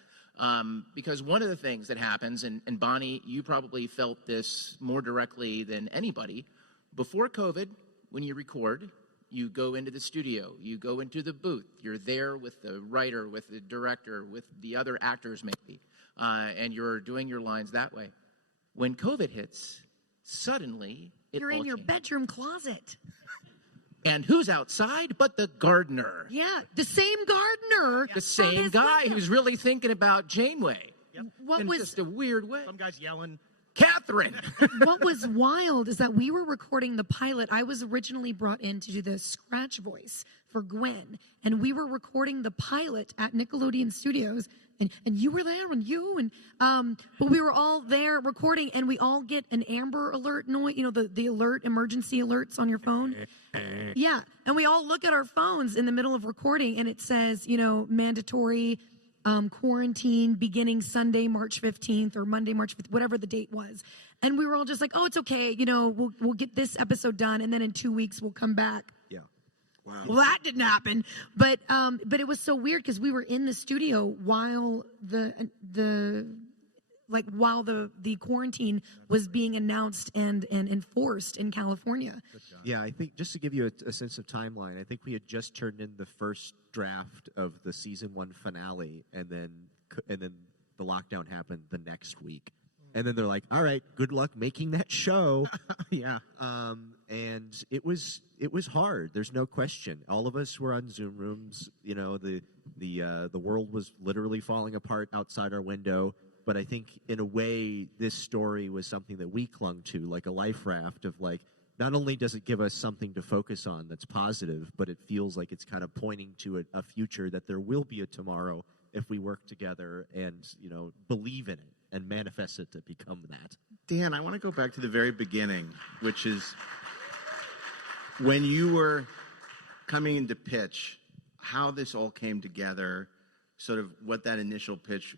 Because one of the things that happens, and Bonnie, you probably felt this more directly than anybody, before COVID, when you record, you go into the studio, you go into the booth, you're there with the writer, with the director, with the other actors maybe, and you're doing your lines that way. When COVID hits, suddenly you're in your bedroom closet. And who's outside but the gardener? Yeah, the same gardener. The same guy who's really thinking about Janeway. Yep. What was just a weird way? Some guy's yelling. Catherine. What was wild is that we were recording the pilot. I was originally brought in to do the scratch voice for Gwen, and we were recording the pilot at Nickelodeon Studios, and you were there, but we were all there recording, and we all get an Amber Alert noise, the alert, emergency alerts on your phone. Yeah, and we all look at our phones in the middle of recording, and it says, mandatory quarantine beginning Sunday, March 15th or Monday, March 5th, whatever the date was. And we were all just like, oh, it's okay. We'll get this episode done. And then in 2 weeks, we'll come back. Yeah. Wow. Well, that didn't happen. But it was so weird because we were in the studio while the quarantine was being announced and enforced in California. Yeah, I think just to give you a sense of timeline, I think we had just turned in the first draft of the season 1 finale, and then the lockdown happened the next week. And then they're like, all right, good luck making that show. Yeah. And it was hard. There's no question. All of us were on Zoom rooms. The world was literally falling apart outside our window. But I think in a way, this story was something that we clung to, like a life raft of like, not only does it give us something to focus on that's positive, but it feels like it's kind of pointing to a future that there will be a tomorrow if we work together and, believe in it and manifest it to become that. Dan, I want to go back to the very beginning, which is when you were coming into pitch, how this all came together, sort of what that initial pitch,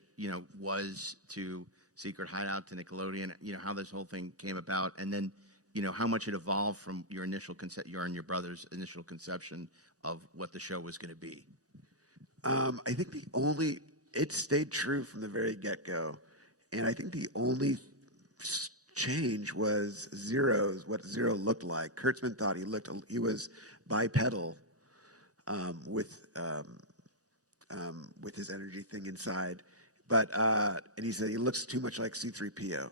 was to Secret Hideout to Nickelodeon, how this whole thing came about, and then, how much it evolved from your initial your and your brother's initial conception of what the show was going to be. I think it stayed true from the very get-go. And I think the only change was what Zero looked like. Kurtzman thought he was bipedal with his energy thing inside. But, and he said he looks too much like C-3PO.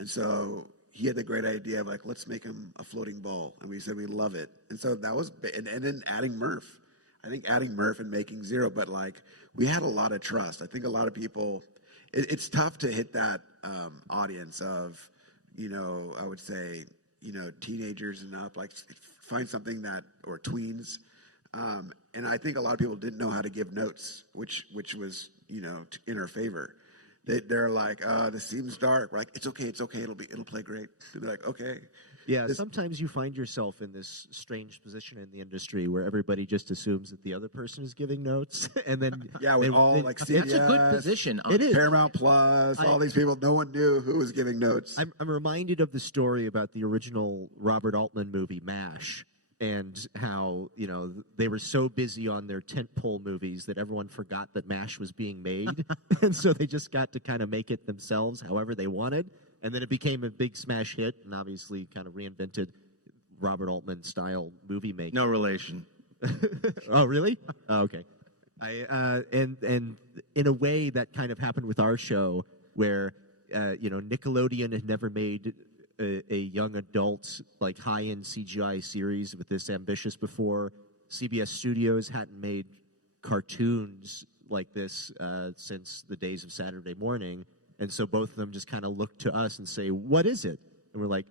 And so he had the great idea of like, let's make him a floating ball. And we said we love it. And so that was, and then adding Murph. I think adding Murph and making Zero, but like we had a lot of trust. I think a lot of people, it's tough to hit that audience of, I would say teenagers and up, like find something that, or tweens. And I think a lot of people didn't know how to give notes, which was, in our favor. They're like, this seems dark. We're like, it's okay, it'll play great. They'll be like, okay. Yeah, sometimes you find yourself in this strange position in the industry where everybody just assumes that the other person is giving notes, and then with all like CBS, it's a good position. It is. Paramount Plus, all these people, no one knew who was giving notes. I'm reminded of the story about the original Robert Altman movie MASH, and how they were so busy on their tentpole movies that everyone forgot that MASH was being made, and so they just got to kind of make it themselves however they wanted. And then it became a big smash hit, and obviously kind of reinvented Robert Altman style movie making. No relation. Oh, really? Oh, okay. And in a way that kind of happened with our show, where Nickelodeon had never made a young adult like high-end CGI series with this ambitious before. CBS Studios hadn't made cartoons like this since the days of Saturday Morning. And so both of them just kind of look to us and say, what is it? And we're like,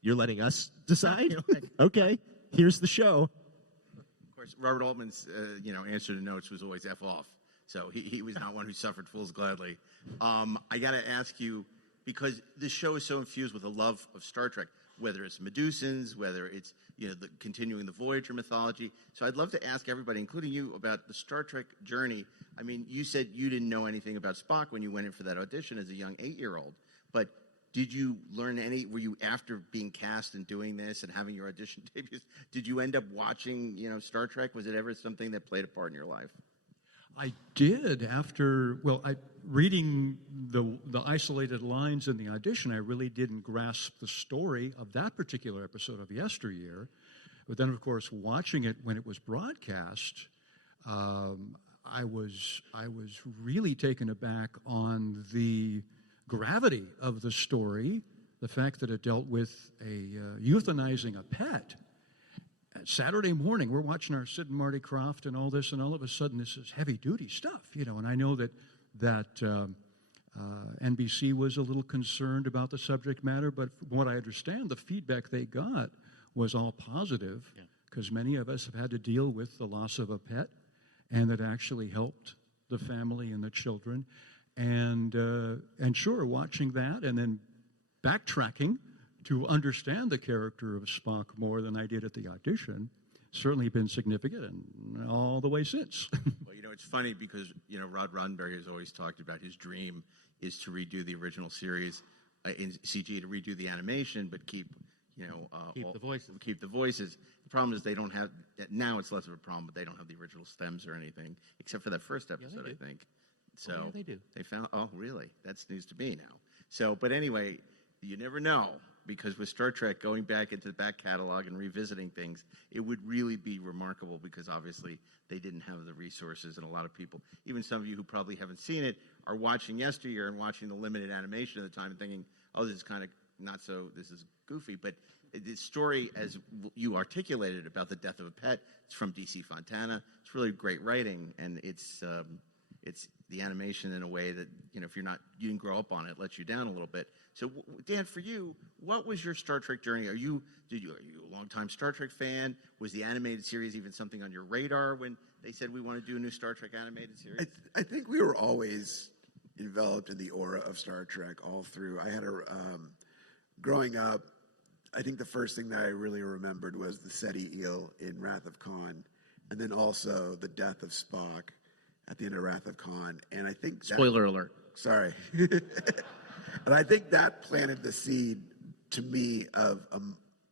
you're letting us decide? Okay, here's the show. Of course, Robert Altman's answer to notes was always F off. So he was not one who suffered fools gladly. I got to ask you, because this show is so infused with a love of Star Trek, whether it's Medusans, whether it's continuing the Voyager mythology. So I'd love to ask everybody, including you, about the Star Trek journey. I mean, you said you didn't know anything about Spock when you went in for that audition as a young 8-year-old, but did you learn were you, after being cast and doing this and having your audition debuts, did you end up watching, Star Trek? Was it ever something that played a part in your life? I did reading the isolated lines in the audition, I really didn't grasp the story of that particular episode of Yesteryear. But then, of course, watching it when it was broadcast, I was really taken aback on the gravity of the story, the fact that it dealt with euthanizing a pet. Saturday morning, we're watching our Sid and Marty Krofft and all this, and all of a sudden, this is heavy-duty stuff, And I know that NBC was a little concerned about the subject matter, but from what I understand, the feedback they got was all positive, because many of us have had to deal with the loss of a pet, and it actually helped the family and the children. And sure, watching that and then backtracking to understand the character of Spock more than I did at the audition, certainly been significant, and all the way since. Well, it's funny because, Rod Roddenberry has always talked about his dream is to redo the original series in CG, to redo the animation, but keep the voices. Keep the voices. The problem is they don't have, now it's less of a problem, but they don't have the original stems or anything, except for that first episode, I think. So yeah, they do. They found, oh, really? That's news to me now. So, but anyway, you never know, because with Star Trek, going back into the back catalog and revisiting things, it would really be remarkable, because obviously they didn't have the resources, and a lot of people, even some of you who probably haven't seen it, are watching Yesteryear and watching the limited animation at the time and thinking, oh, this is kind of not so, this is goofy. But the story, as you articulated about the death of a pet, it's from D.C. Fontana. It's really great writing, and it's the animation in a way that, if you didn't grow up on it, lets you down a little bit. So, Dan, for you, what was your Star Trek journey? Are you a longtime Star Trek fan? Was the animated series even something on your radar when they said we want to do a new Star Trek animated series? I think we were always enveloped in the aura of Star Trek all through. I had growing up, I think the first thing that I really remembered was the SETI eel in Wrath of Khan, and then also the death of Spock at the end of Wrath of Khan. And I think spoiler alert. Sorry. And I think that planted the seed to me of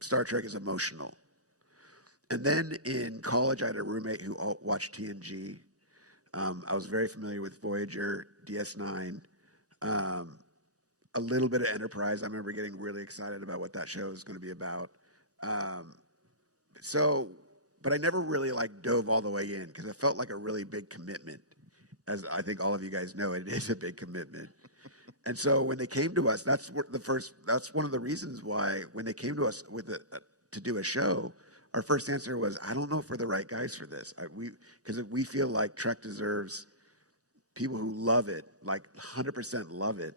Star Trek is emotional. And then in college, I had a roommate who watched TNG. I was very familiar with Voyager, DS9, a little bit of Enterprise. I remember getting really excited about what that show was going to be about. But I never really dove all the way in, because it felt like a really big commitment. As I think all of you guys know, it is a big commitment. And so when they came to us, that's one of the reasons why when they came to us to do a show, our first answer was, I don't know if we're the right guys for this. Because we feel like Trek deserves people who love it, 100% love it.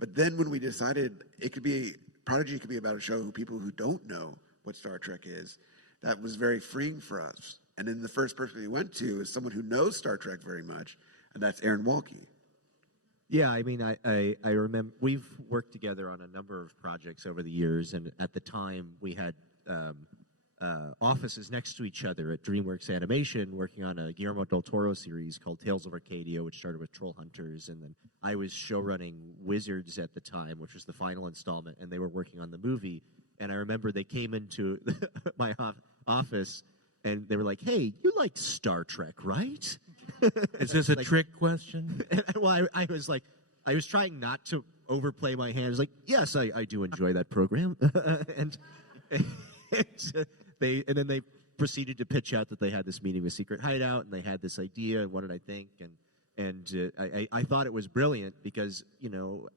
But then when we decided it could be Prodigy could be about a show who people who don't know what Star Trek is. That was very freeing for us. And then the first person we went to is someone who knows Star Trek very much, and that's Aaron Walke. Yeah, I mean, I remember we've worked together on a number of projects over the years, and at the time we had offices next to each other at DreamWorks Animation, working on a Guillermo del Toro series called Tales of Arcadia, which started with Troll Hunters, and then I was showrunning Wizards at the time, which was the final installment, and they were working on the movie. And I remember they came into my office, and they were like, "Hey, you like Star Trek, right?" Is this a trick question? Well, I was like, I was trying not to overplay my hand. I was like, "Yes, I do enjoy that program," and then they proceeded to pitch out that they had this meeting with Secret Hideout, and they had this idea, and what did I think? And I thought it was brilliant because, you know,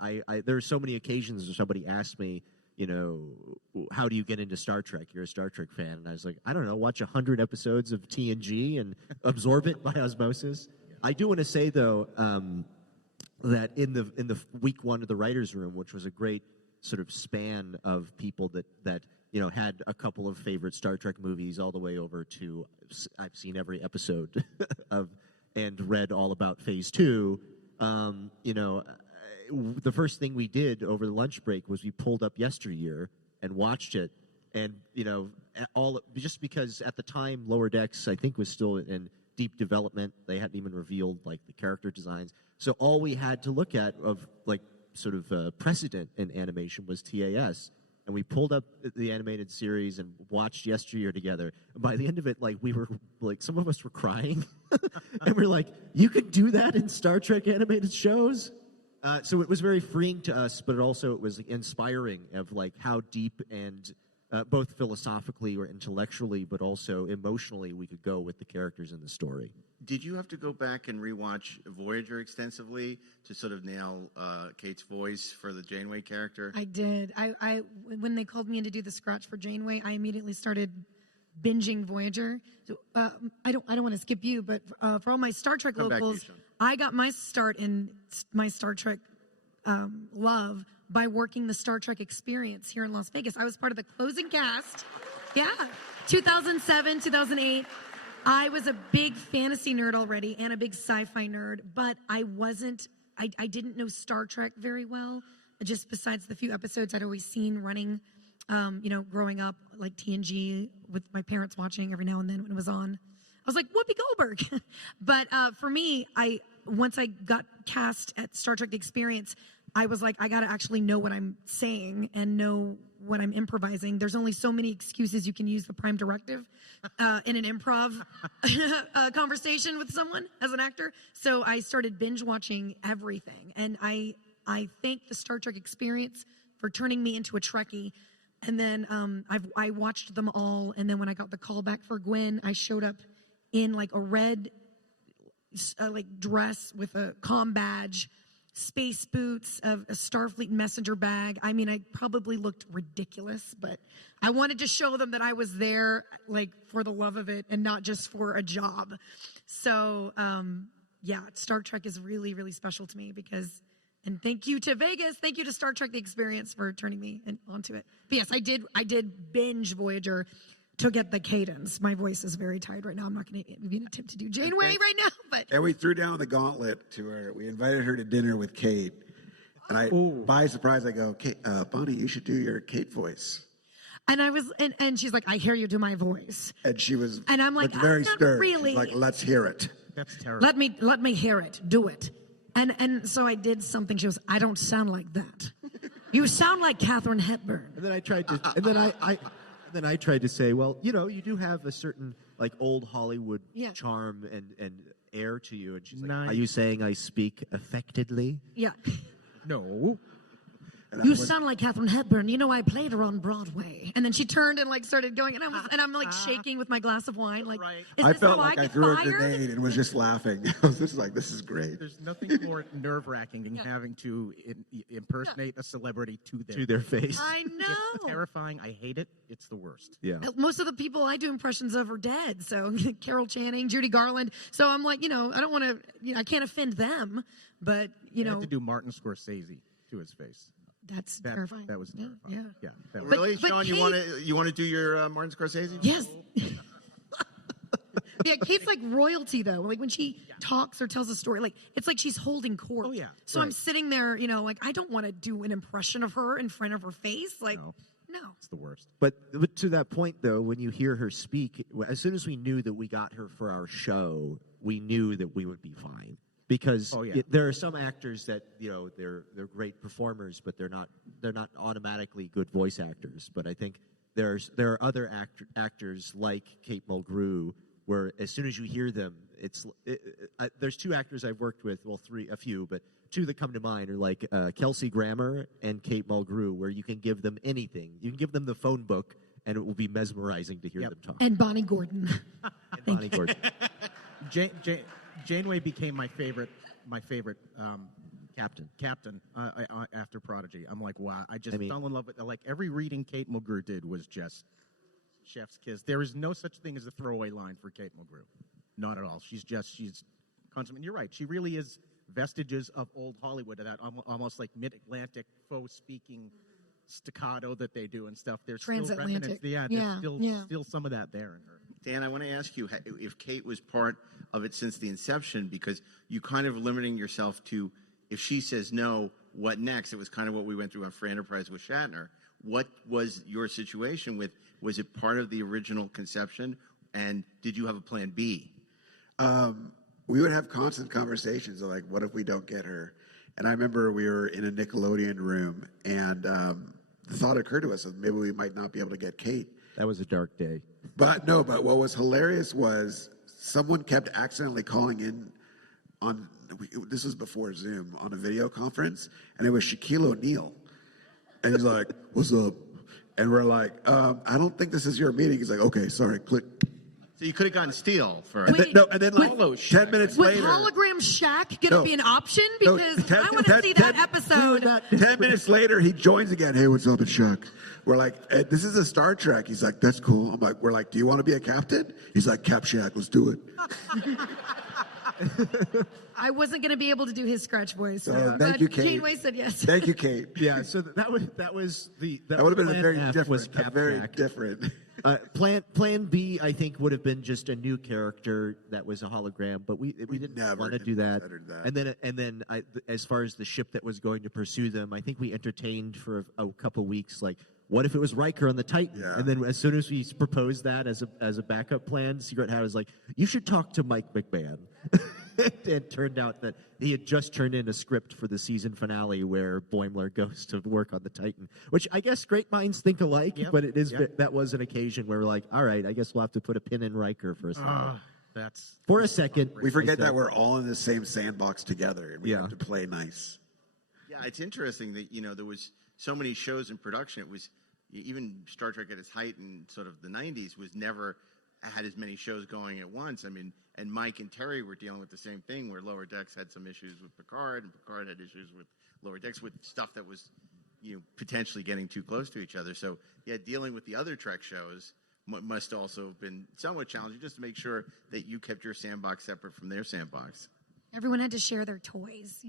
there are so many occasions where somebody asked me, you know, how do you get into Star Trek? You're a Star Trek fan. And I was like, I don't know, watch 100 episodes of TNG and absorb it by osmosis. I do want to say, though, that in the week one of the writer's room, which was a great sort of span of people that you know, had a couple of favorite Star Trek movies all the way over to I've seen every episode of and read all about Phase 2, you know, the first thing we did over the lunch break was we pulled up Yesteryear and watched it, and you know, just because at the time Lower Decks I think was still in deep development. They hadn't even revealed like the character designs, so all we had to look at of like sort of precedent in animation was TAS, and we pulled up the animated series and watched Yesteryear together. And by the end of it, like we were like some of us were crying, and we're like, you could do that in Star Trek animated shows. So it was very freeing to us, but it was inspiring of like how deep and both philosophically or intellectually, but also emotionally we could go with the characters in the story. Did you have to go back and rewatch Voyager extensively to sort of nail Kate's voice for the Janeway character? I did. I when they called me in to do the scratch for Janeway, I immediately started binging Voyager. So, I don't want to skip you, but for all my Star Trek locals, I got my start in my Star Trek love by working the Star Trek Experience here in Las Vegas. I was part of the closing cast. Yeah, 2007, 2008. I was a big fantasy nerd already and a big sci-fi nerd, but I didn't know Star Trek very well, just besides the few episodes I'd always seen running, you know, growing up, like TNG with my parents watching every now and then when it was on. I was like, Whoopi Goldberg. But for me, once I got cast at Star Trek Experience, I was like, I got to actually know what I'm saying and know what I'm improvising. There's only so many excuses you can use the prime directive in an improv conversation with someone as an actor. So I started binge watching everything. And I thank the Star Trek Experience for turning me into a Trekkie. And then I watched them all. And then when I got the call back for Gwen, I showed up in like a red like dress with a comm badge, space boots, a Starfleet messenger bag. I mean, I probably looked ridiculous, but I wanted to show them that I was there like for the love of it and not just for a job. So yeah, Star Trek is really, really special to me because, and thank you to Vegas, thank you to Star Trek The Experience for turning me onto it. But yes, I did binge Voyager to get the cadence. My voice is very tired right now. I'm not going to even attempt to do Janeway right now. But And we threw down the gauntlet to her. We invited her to dinner with Kate. And by surprise, I go, Kate, Bonnie, you should do your Kate voice. And I was, and she's like, I hear you do my voice. And she was, and I'm like, very not stern. really. She's like, let's hear it. That's terrible. Let me hear it. Do it. And so I did something. She goes, I don't sound like that. You sound like Katharine Hepburn. And then I tried to, and then I tried to say, well, you know, you do have a certain like old Hollywood charm and air to you. And she's like, are you saying I speak affectedly? Yeah. No. You sound like Katharine Hepburn. You know, I played her on Broadway. And then she turned and like started going, and I'm like shaking with my glass of wine. Like, is I this felt how like I get threw a fired? grenade and was just laughing. I was just like, this is great. There's nothing more nerve-wracking than having to impersonate a celebrity to their face. I know. It's terrifying. I hate it. It's the worst. Yeah. Most of the people I do impressions of are dead. So Carol Channing, Judy Garland. So I'm like, you know, I don't want to, I can't offend them. But, you know. I had to do Martin Scorsese to his face. That's terrifying. That was terrifying. Yeah. That was Really, but Sean? Kate- You want to do your Martin Scorsese? Yes. Yeah, Kate's like royalty though. Like when she talks or tells a story, like it's like she's holding court. Oh yeah. So I'm sitting there, like I don't want to do an impression of her in front of her face. Like, no. It's the worst. But to that point, though, when you hear her speak, as soon as we knew that we got her for our show, we knew that we would be fine. Because there are some actors that they're great performers, but they're not automatically good voice actors. But I think there are other actors like Kate Mulgrew, where as soon as you hear them, there's two actors I've worked with, well, a few, but two that come to mind are like Kelsey Grammer and Kate Mulgrew, where you can give them anything. You can give them the phone book, and it will be mesmerizing to hear them talk. And Bonnie Gordon. Bonnie Gordon. Janeway became my favorite captain after Prodigy. I'm like, wow, I just fell in love with like every reading Kate Mulgrew did was just chef's kiss. There is no such thing as a throwaway line for Kate Mulgrew. Not at all. She's consummate. And you're right. She really is vestiges of old Hollywood, of that almost like mid-Atlantic faux speaking staccato that they do and stuff. There's Transatlantic. There's still some of that there in her. Dan, I want to ask you if Kate was part of it since the inception, because you kind of limiting yourself to, if she says no, what next? It was kind of what we went through on Free Enterprise with Shatner. What was your situation with? Was it part of the original conception? And did you have a plan B? We would have constant conversations of like, what if we don't get her? And I remember we were in a Nickelodeon room, and the thought occurred to us that maybe we might not be able to get Kate. That was a dark day. But what was hilarious was someone kept accidentally calling in on, this was before Zoom, on a video conference, and it was Shaquille O'Neal. And he's like, what's up? And we're like, I don't think this is your meeting. He's like, okay, sorry, click. So you could have gotten Steele for and then like 10 minutes Was later. hologram Shaq going to be an option? Because I want to see that episode. 10 minutes later, he joins again. Hey, what's up, it's Shaq. We're like, this is a Star Trek. He's like, that's cool. We're like, do you want to be a captain? He's like, Cap Shaq, let's do it. I wasn't going to be able to do his scratch voice. Thank you, Kate. Janeway said yes. Thank you, Kate. Yeah, so that would have been very different. Plan B, I think, would have been just a new character that was a hologram, but we didn't want to do that. And then as far as the ship that was going to pursue them, I think we entertained for a couple weeks, like, what if it was Riker on the Titan? Yeah. And then as soon as we proposed that as a backup plan, Secret Hat was like, you should talk to Mike McMahon. It turned out that he had just turned in a script for the season finale where Boimler goes to work on the Titan, which I guess great minds think alike, but that was an occasion where we're like, all right, I guess we'll have to put a pin in Riker for a second. For a second. We forget that we're all in the same sandbox together, and we have to play nice. Yeah, it's interesting that, there was so many shows in production. It was, even Star Trek at its height in sort of the 90s was never had as many shows going at once. I mean, and Mike and Terry were dealing with the same thing, where Lower Decks had some issues with Picard, and Picard had issues with Lower Decks, with stuff that was, potentially getting too close to each other. So, yeah, dealing with the other Trek shows must also have been somewhat challenging, just to make sure that you kept your sandbox separate from their sandbox. Everyone had to share their toys.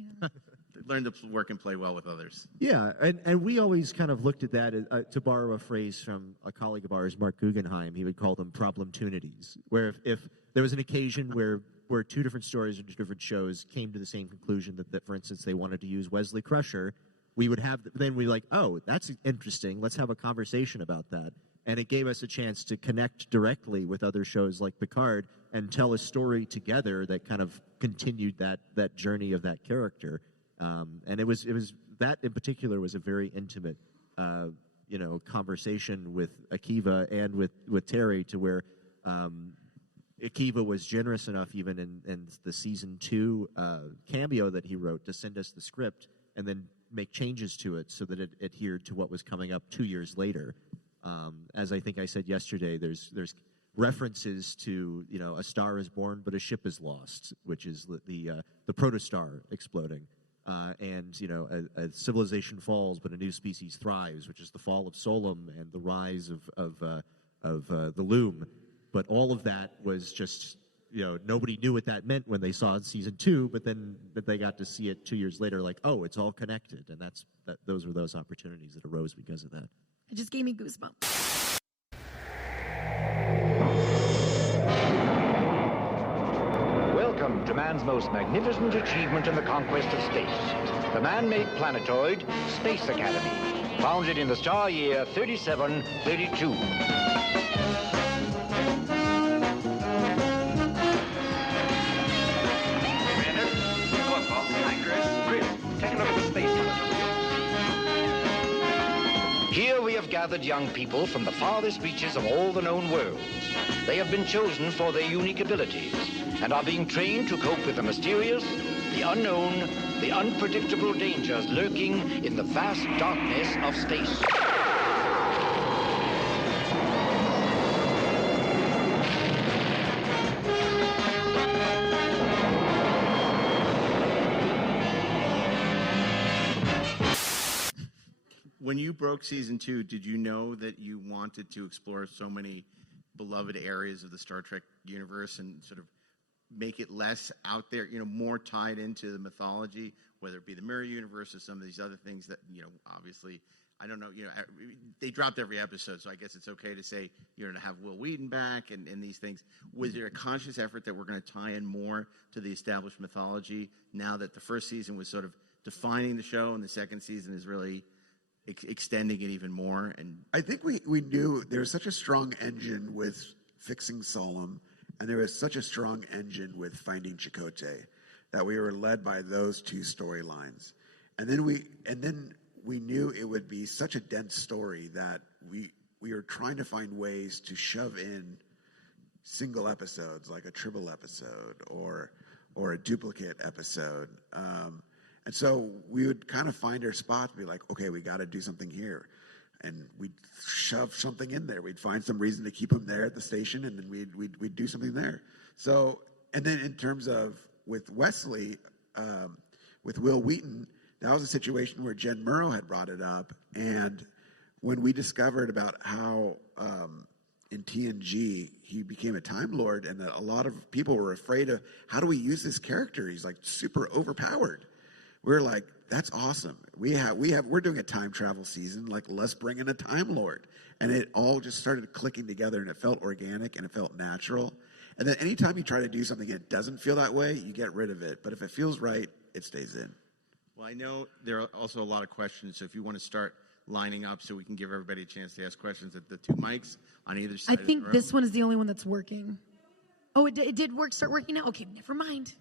Learn to work and play well with others. Yeah, and we always kind of looked at that, to borrow a phrase from a colleague of ours, Mark Guggenheim, he would call them problemtunities, where if there was an occasion where two different stories or two different shows came to the same conclusion that, for instance, they wanted to use Wesley Crusher, we would have, then we're like, oh, that's interesting, let's have a conversation about that. And it gave us a chance to connect directly with other shows like Picard and tell a story together that kind of continued that journey of that character. And it was that in particular was a very intimate, conversation with Akiva and with Terry, to where Akiva was generous enough, even in the season 2 cameo that he wrote, to send us the script and then make changes to it so that it adhered to what was coming up 2 years later. As I think I said yesterday, there's references to, a star is born but a ship is lost, which is the protostar exploding, and a civilization falls but a new species thrives, which is the fall of Solum and the rise of the Loom. But all of that was just nobody knew what that meant when they saw season 2, but then that they got to see it 2 years later, like, oh, it's all connected, and those were those opportunities that arose because of that. It just gave me goosebumps. Welcome to man's most magnificent achievement in the conquest of space, the man-made planetoid, Space Academy, founded in the star year 3732. Here we have gathered young people from the farthest reaches of all the known worlds. They have been chosen for their unique abilities and are being trained to cope with the mysterious, the unknown, the unpredictable dangers lurking in the vast darkness of space. When you broke season 2, did you know that you wanted to explore so many beloved areas of the Star Trek universe and sort of make it less out there, more tied into the mythology, whether it be the mirror universe or some of these other things that, obviously, I don't know, they dropped every episode, so I guess it's okay to say, to have Will Wheaton back and these things. Was there a conscious effort that we're going to tie in more to the established mythology now that the first season was sort of defining the show and the second season is really extending it even more? And I think we knew there was such a strong engine with fixing Solemn, and there was such a strong engine with finding Chakotay that we were led by those two storylines. And then we knew it would be such a dense story that we were trying to find ways to shove in single episodes, like a triple episode or a duplicate episode. And so we would kind of find our spot and be like, okay, we got to do something here. And we'd shove something in there. We'd find some reason to keep him there at the station, and then we'd do something there. So, and then in terms of with Wesley, with Will Wheaton, that was a situation where Jen Murrow had brought it up. And when we discovered about how in TNG he became a Time Lord, and that a lot of people were afraid of, how do we use this character? He's like super overpowered. We're like, that's awesome. We're doing a time travel season. Like, let's bring in a Time Lord. And it all just started clicking together, and it felt organic and it felt natural. And then anytime you try to do something that doesn't feel that way, you get rid of it. But if it feels right, it stays in. Well, I know there are also a lot of questions, so if you want to start lining up so we can give everybody a chance to ask questions at the two mics on either side. I think this one is the only one that's working. Oh, it did work. Start working now? Okay, never mind.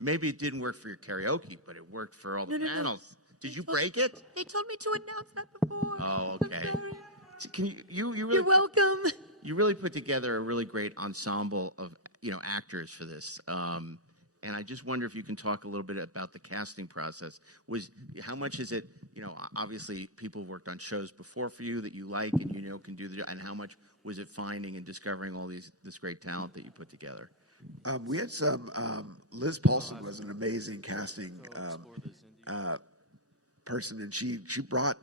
Maybe it didn't work for your karaoke, but it worked for all the panels. No. Did you break it? They told me to announce that before. Oh, okay. Can you really? You're welcome. You really put together a really great ensemble of actors for this. And I just wonder if you can talk a little bit about the casting process. How much is it? Obviously people worked on shows before for you that you like and can do the job. And how much was it finding and discovering all this great talent that you put together? We had some. Liz Paulson was an amazing casting person, and she brought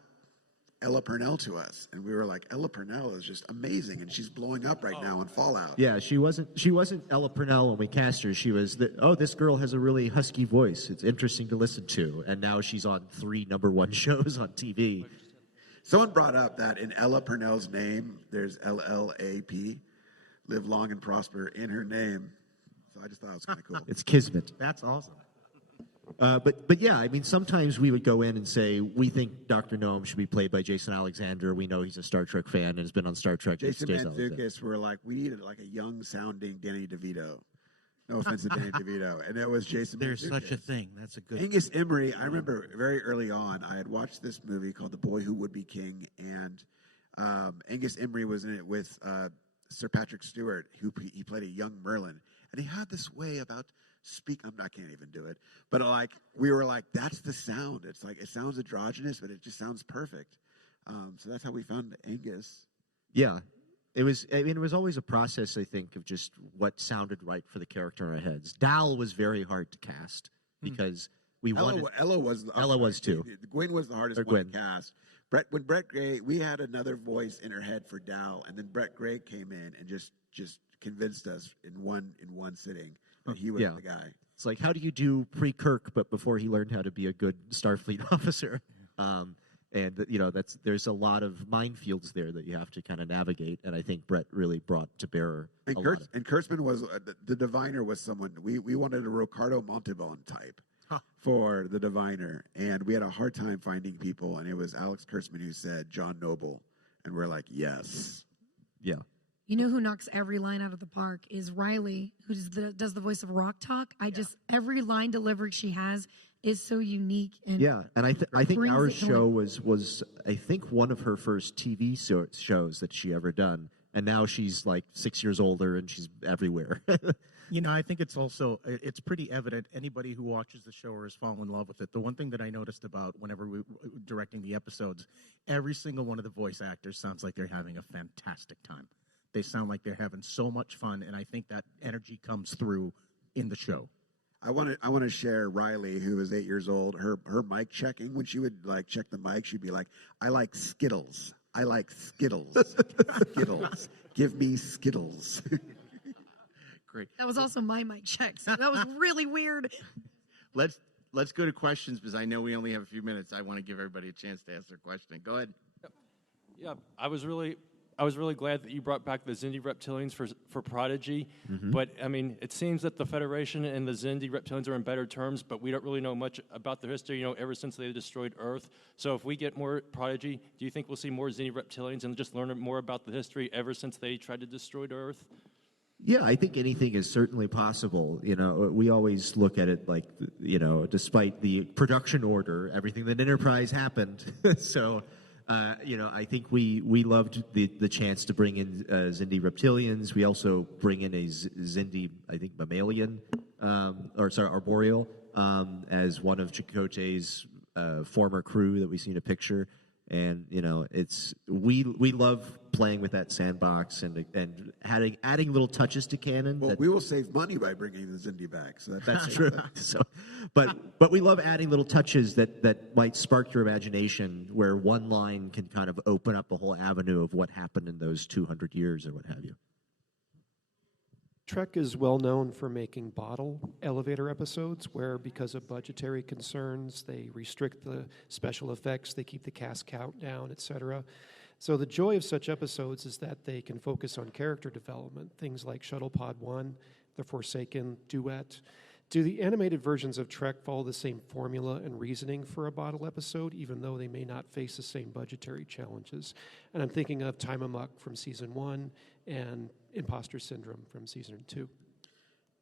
Ella Purnell to us, and we were like, Ella Purnell is just amazing, and she's blowing up right now on Fallout. Yeah, she wasn't Ella Purnell when we cast her. She was this girl has a really husky voice. It's interesting to listen to, and now she's on 3 #1 shows on TV. Someone brought up that in Ella Purnell's name, there's LLAP, live long and prosper, in her name. So I just thought it was kind of cool. It's kismet. That's awesome. But yeah, I mean, sometimes we would go in and say, we think Dr. Noam should be played by Jason Alexander. We know he's a Star Trek fan and has been on Star Trek. Jason Mantzoukas were like, we needed like a young-sounding Danny DeVito. No offense to Danny DeVito. And it was Jason There's Mantzoukas. such a thing. That's a good Angus Emery, I remember very early on, I had watched this movie called The Boy Who Would Be King, and Angus Emery was in it with Sir Patrick Stewart, he played a young Merlin. And he had this way about I can't even do it. But we were like, that's the sound. It's like, it sounds androgynous, but it just sounds perfect. So that's how we found Angus. Yeah. It was always a process, I think, of just what sounded right for the character in our heads. Dal was very hard to cast because we wanted... Ella was too. Gwyn was the hardest one to cast. When Brett Gray, we had another voice in her head for Dow, and then Brett Gray came in and just convinced us in one sitting that he was the guy. It's like, how do you do pre-Kirk, but before he learned how to be a good Starfleet officer? And there's a lot of minefields there that you have to kind of navigate, and I think Brett really brought to bear. And Kurtzman was the diviner was someone we wanted a Ricardo Montalban type for the diviner, and we had a hard time finding people, and it was Alex Kurtzman who said John Noble, and we're like, yes, yeah. You know who knocks every line out of the park is Riley, who does the voice of Rock Talk. Every line delivery she has is so unique. And and I think our show was I think one of her first TV shows that she ever done, and now she's like 6 years older and she's everywhere. I think it's pretty evident. Anybody who watches the show or has fallen in love with it, the one thing that I noticed about whenever we were directing the episodes, every single one of the voice actors sounds like they're having a fantastic time. They sound like they're having so much fun, and I think that energy comes through in the show. I want to share Riley, who is 8 years old. Her mic checking, when she would check the mic, she'd be like, "I like Skittles. I like Skittles. Skittles. Give me Skittles." Great. That was also my mic check. So that was really weird. Let's go to questions, because I know we only have a few minutes. I want to give everybody a chance to ask their question. Go ahead. Yeah, I was really glad that you brought back the Xindi reptilians for Prodigy. Mm-hmm. But, I mean, it seems that the Federation and the Xindi reptilians are in better terms, but we don't really know much about their history, ever since they destroyed Earth. So if we get more Prodigy, do you think we'll see more Xindi reptilians and just learn more about the history ever since they tried to destroy Earth? Yeah, I think anything is certainly possible. We always look at it like, despite the production order, everything that Enterprise happened. So, I think we loved the chance to bring in Xindi reptilians. We also bring in a Xindi, I think, mammalian, arboreal, as one of Chakotay's former crew that we see in a picture. And we love playing with that sandbox and adding little touches to canon. Well, we will save money by bringing the Xindi back. So that's true. So, but we love adding little touches that might spark your imagination, where one line can kind of open up a whole avenue of what happened in those 200 years or what have you. Trek is well known for making bottle elevator episodes where, because of budgetary concerns, they restrict the special effects, they keep the cast count down, etc. So the joy of such episodes is that they can focus on character development, things like Shuttle Pod 1, The Forsaken, Duet. Do the animated versions of Trek follow the same formula and reasoning for a bottle episode, even though they may not face the same budgetary challenges? And I'm thinking of Time Amok from Season 1 and Imposter Syndrome from Season 2.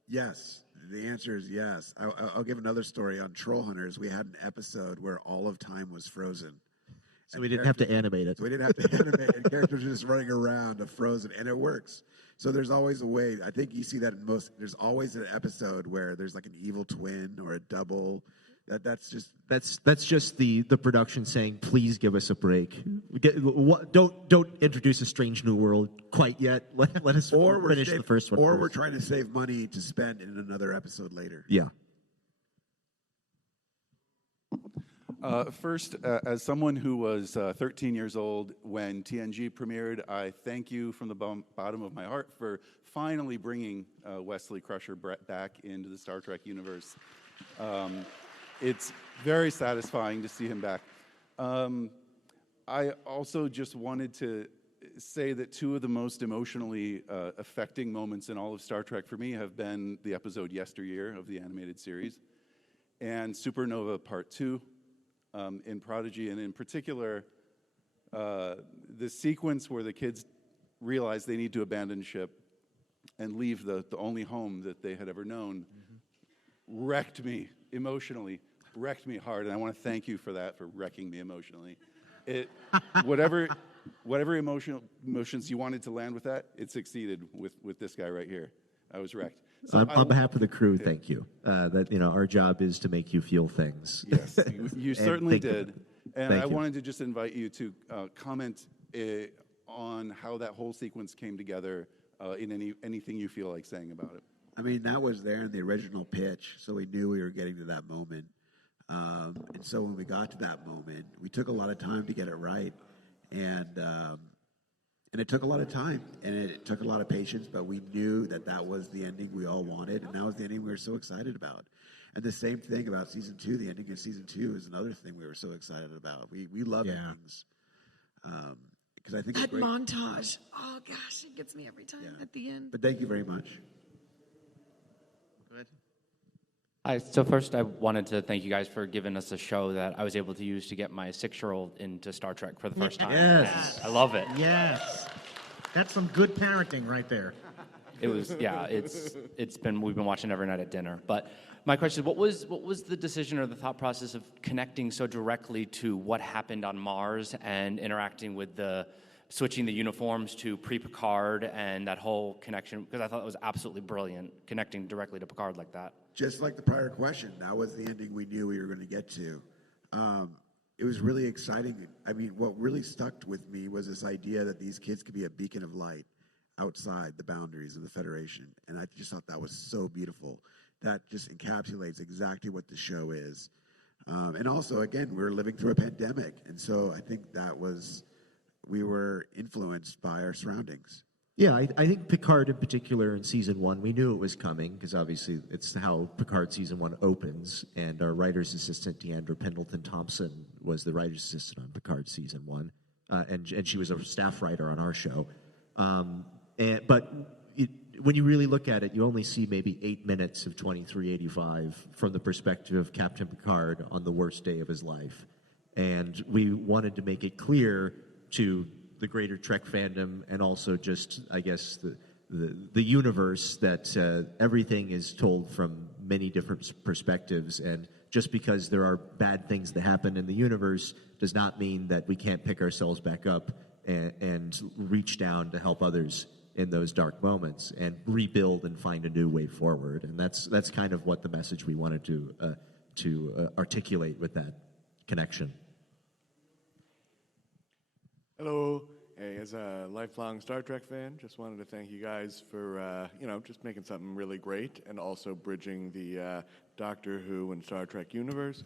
Yes. The answer is yes. I'll give another story on Troll Hunters. We had an episode where all of time was frozen. So we didn't have to animate it. So we didn't have to animate it. Characters are just running around frozen, and it works. So there's always a way. I think you see that in most. There's always an episode where there's like an evil twin or a double. That's just the production saying, please give us a break. Don't introduce a strange new world quite yet. Let us finish the first one. Or we're trying to save money to spend in another episode later. Yeah. First, as someone who was 13 years old when TNG premiered, I thank you from the bottom of my heart for finally bringing Wesley Crusher back into the Star Trek universe. It's very satisfying to see him back. I also just wanted to say that two of the most emotionally affecting moments in all of Star Trek for me have been the episode Yesteryear of the animated series and Supernova Part 2 in Prodigy, and in particular, the sequence where the kids realize they need to abandon ship and leave the only home that they had ever known wrecked me emotionally, wrecked me hard, and I want to thank you for that, for wrecking me emotionally. Whatever emotions you wanted to land with that, it succeeded with this guy right here. I was wrecked. So on behalf of the crew, thank you. Our job is to make you feel things. Yes, you certainly did. And Thank I you. wanted to just invite you to comment on how that whole sequence came together in anything you feel like saying about it. I mean, that was there in the original pitch, so we knew we were getting to that moment. And so when we got to that moment, we took a lot of time to get it right. And it took a lot of time, and it took a lot of patience, but we knew that that was the ending we all wanted, and that was the ending we were so excited about. And the same thing about season 2, the ending of season 2 is another thing we were so excited about. We love endings. Because I think that it's great. montage, oh gosh, it gets me every time at the end. But thank you very much. Go ahead. Hi, so first I wanted to thank you guys for giving us a show that I was able to use to get my 6-year-old into Star Trek for the first time. Yes. And I love it. Yes. That's some good parenting right there. It was, yeah, we've been watching every night at dinner. But my question is, what was the decision or the thought process of connecting so directly to what happened on Mars and interacting with switching the uniforms to pre-Picard and that whole connection? Because I thought it was absolutely brilliant, connecting directly to Picard like that. Just like the prior question, that was the ending we knew we were going to get to. It was really exciting. I mean, what really stuck with me was this idea that these kids could be a beacon of light outside the boundaries of the Federation. And I just thought that was so beautiful. That just encapsulates exactly what the show is. And also, again, we were living through a pandemic. And so I think we were influenced by our surroundings. Yeah, I think Picard in particular in season 1, we knew it was coming because obviously it's how Picard season 1 opens, and our writer's assistant, Deandra Pendleton Thompson, was the writer's assistant on Picard season 1, and she was a staff writer on our show. But when you really look at it, you only see maybe 8 minutes of 2385 from the perspective of Captain Picard on the worst day of his life, and we wanted to make it clear to the greater Trek fandom and also just, I guess, the universe that everything is told from many different perspectives, and just because there are bad things that happen in the universe does not mean that we can't pick ourselves back up and reach down to help others in those dark moments and rebuild and find a new way forward. And that's kind of what the message we wanted to articulate with that connection. Hello. Hey, as a lifelong Star Trek fan, just wanted to thank you guys for, just making something really great and also bridging the Doctor Who and Star Trek universe.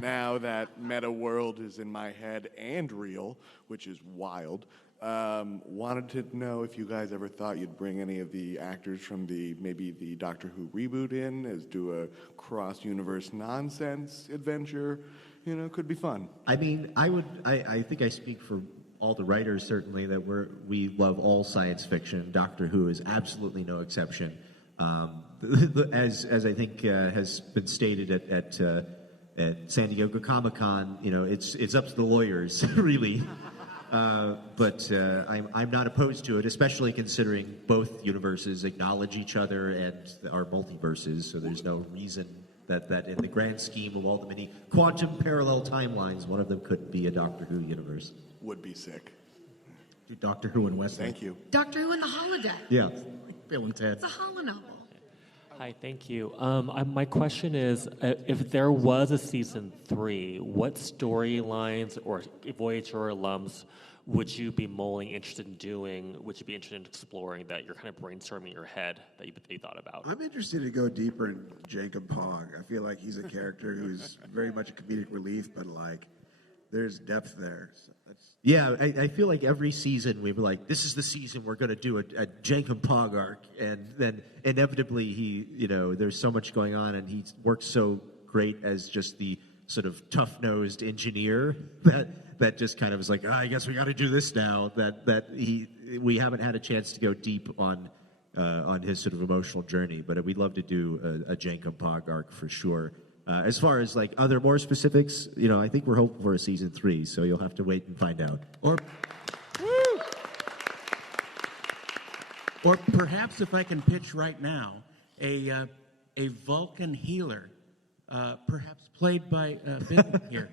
Now that meta world is in my head and real, which is wild, wanted to know if you guys ever thought you'd bring any of the actors from maybe the Doctor Who reboot in as do a cross-universe nonsense adventure. Could be fun. I mean, I think I speak for all the writers, certainly, that we love all science fiction. Doctor Who is absolutely no exception. As I think has been stated at San Diego Comic-Con, it's up to the lawyers, really. But I'm not opposed to it, especially considering both universes acknowledge each other and our multiverses, so there's no reason that in the grand scheme of all the many quantum parallel timelines, one of them couldn't be a Doctor Who universe. Would be sick. Do Doctor Who and Wesley. Thank you. Doctor Who and the Holodeck. Yeah. Bill and Ted. It's a holonovel. Hi, thank you. My question is, if there was a season 3, what storylines or Voyager alums would you be mulling interested in doing, would you be interested in exploring that you're kind of brainstorming in your head that you thought about? I'm interested to go deeper in Jacob Pog. I feel like he's a character who's very much a comedic relief, but there's depth there. So yeah, I feel like every season we were like, this is the season we're going to do a Jacob Pog arc, and then inevitably there's so much going on, and he works so great as just the sort of tough-nosed engineer that just kind of is like, I guess we got to do this now. We haven't had a chance to go deep on his sort of emotional journey, but we'd love to do a Jacob Pog arc for sure. As far as other more specifics, I think we're hoping for a season 3, so you'll have to wait and find out. Or perhaps if I can pitch right now, a Vulcan healer, perhaps played by Bill here.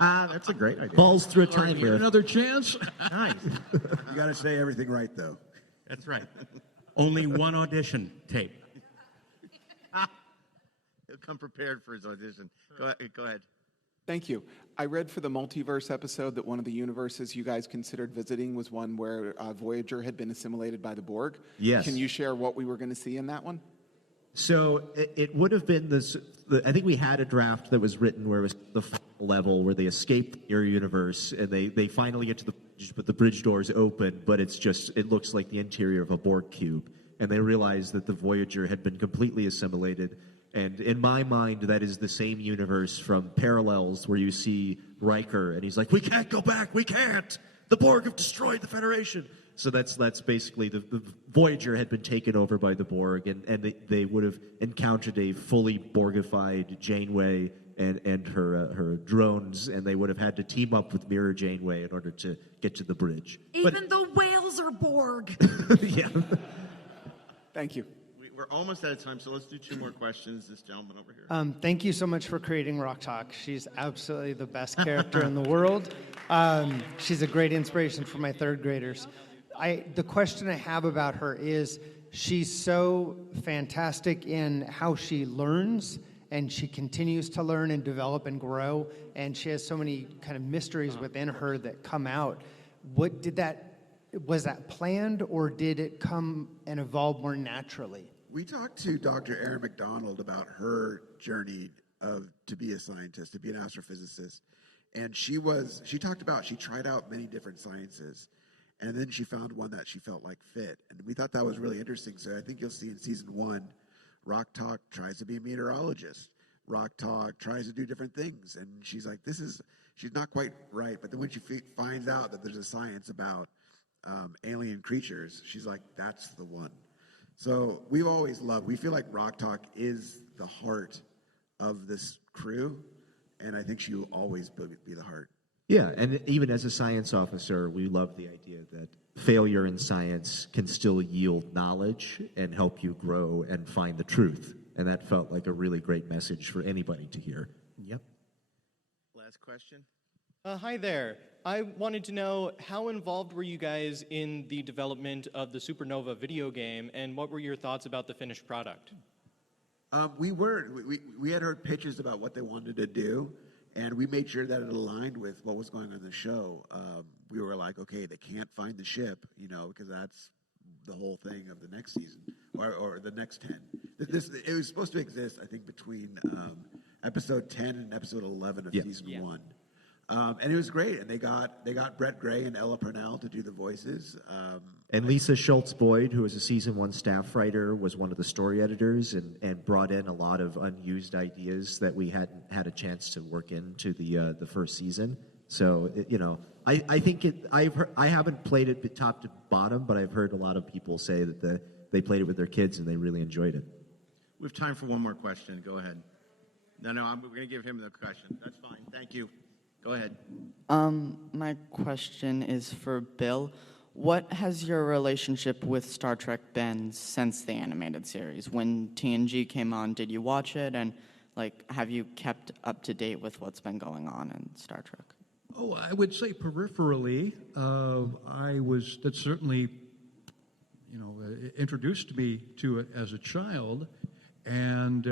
That's a great idea. Balls through a time Here, lift. another chance. Nice. You got to say everything right, though. That's right. Only one audition tape. He'll come prepared for his audition. Go ahead. Thank you. I read for the multiverse episode that one of the universes you guys considered visiting was one where Voyager had been assimilated by the Borg. Yes. Can you share what we were going to see in that one? So it would have been this. I think we had a draft that was written where it was the final level where they escape your universe and they finally get to the bridge, but the bridge doors open, but it looks like the interior of a Borg cube, and they realize that the Voyager had been completely assimilated. And in my mind, that is the same universe from Parallels where you see Riker and he's like, "We can't go back, we can't. The Borg have destroyed the Federation." So that's basically the Voyager had been taken over by the Borg, and they would have encountered a fully Borgified Janeway and her drones, and they would have had to team up with Mirror Janeway in order to get to the bridge. Even the whales are Borg. Yeah. Thank you. We're almost out of time, so let's do 2 more questions. This gentleman over here. Thank you so much for creating Rock Talk. She's absolutely the best character in the world. She's a great inspiration for my 3rd graders. The question I have about her is she's so fantastic in how she learns, and she continues to learn and develop and grow, and she has so many kind of mysteries within her that come out. Was that planned, or did it come and evolve more naturally? We talked to Dr. Erin McDonald about her journey to be a scientist, to be an astrophysicist. And she talked about, she tried out many different sciences, and then she found one that she felt like fit. And we thought that was really interesting. So I think you'll see in season 1, Rock Talk tries to be a meteorologist. Rock Talk tries to do different things. And she's like, she's not quite right. But then when she finds out that there's a science about alien creatures, she's like, that's the one. So we feel like Rock Talk is the heart of this crew, and I think she will always be the heart. Yeah, and even as a science officer, we love the idea that failure in science can still yield knowledge and help you grow and find the truth. And that felt like a really great message for anybody to hear. Yep. Last question. Hi there. I wanted to know, how involved were you guys in the development of the Supernova video game, and what were your thoughts about the finished product? We had heard pitches about what they wanted to do, and we made sure that it aligned with what was going on in the show. We were like, okay, they can't find the ship, because that's the whole thing of the next season, or the next 10. It was supposed to exist, I think, between episode 10 and episode 11 of season 1. And it was great, and they got Brett Gray and Ella Purnell to do the voices. And Lisa Schultz-Boyd, who was a season 1 staff writer, was one of the story editors and brought in a lot of unused ideas that we hadn't had a chance to work into the first season. So I think I haven't played it top to bottom, but I've heard a lot of people say that they played it with their kids and they really enjoyed it. We have time for one more question. Go ahead. No, we're going to give him the question. That's fine. Thank you. Go ahead. My question is for Bill. What has your relationship with Star Trek been since the animated series? When TNG came on, did you watch it? And have you kept up to date with what's been going on in Star Trek? Oh, I would say peripherally. That certainly, introduced me to it as a child. And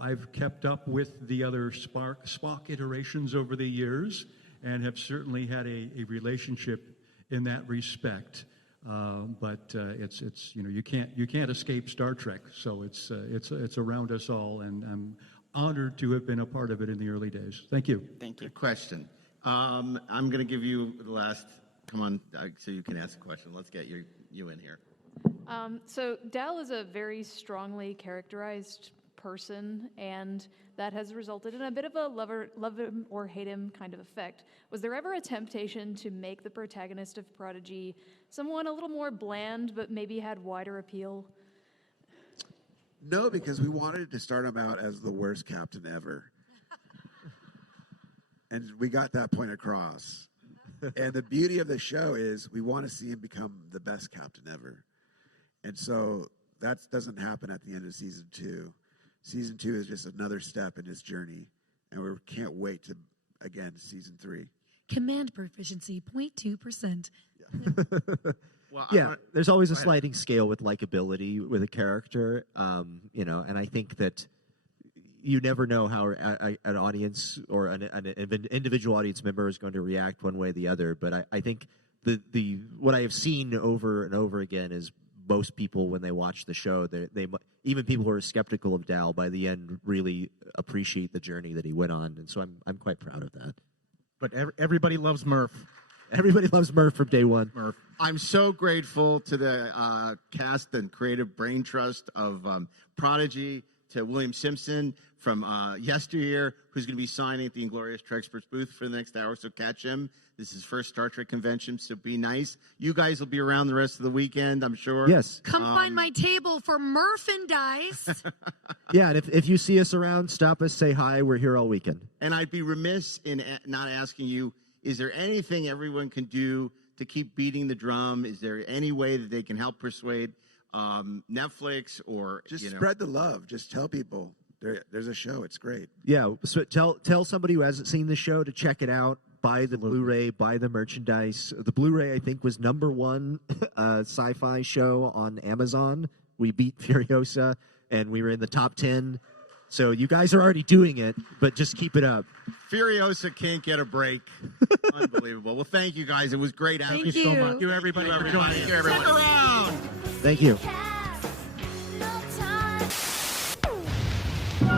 I've kept up with the other Spock iterations over the years, and have certainly had a relationship in that respect. But it's you can't escape Star Trek, so it's around us all, and I'm honored to have been a part of it in the early days. Thank you. Thank you. Good question. I'm going to give you the last. Come on, so you can ask a question. Let's get you in here. So Dal is a very strongly characterized person, and that has resulted in a bit of a love him or hate him kind of effect. Was there ever a temptation to make the protagonist of Prodigy someone a little more bland, but maybe had wider appeal? No, because we wanted to start him out as the worst captain ever. And we got that point across. And the beauty of the show is we want to see him become the best captain ever. And so that doesn't happen at the end of season 2. Season 2 is just another step in his journey. And we can't wait to, again, season 3. Command proficiency, 0.2%. Well, there's always a sliding scale with likability with a character, and I think that you never know how an audience or an individual audience member is going to react one way or the other. But I think what I have seen over and over again is most people, when they watch the show, they even people who are skeptical of Dal, by the end, really appreciate the journey that he went on, and so I'm quite proud of that. But everybody loves Murph. Everybody loves Murph from day one. Murph. I'm so grateful to the cast and creative brain trust of Prodigy, to William Simpson from Yesteryear, who's going to be signing at the Inglorious Treksperts booth for the next hour, so catch him. This is his first Star Trek convention, so be nice. You guys will be around the rest of the weekend, I'm sure. Yes. Come find my table for merchandise. Yeah, and if you see us around, stop us, say hi. We're here all weekend. And I'd be remiss in not asking you, is there anything everyone can do to keep beating the drum? Is there any way that they can help persuade Netflix or just spread the love? Just tell people there's a show. It's great. Yeah, so tell somebody who hasn't seen the show to check it out. Buy the Blu-ray, buy the merchandise. The Blu-ray, I think, was #1 sci-fi show on Amazon. We beat Furiosa, and we were in the top 10. So you guys are already doing it, but just keep it up. Furiosa can't get a break. Unbelievable. Well, thank you guys. It was great having you. Thank you So much. Thank you, everybody. everybody. Stick around. Thank you.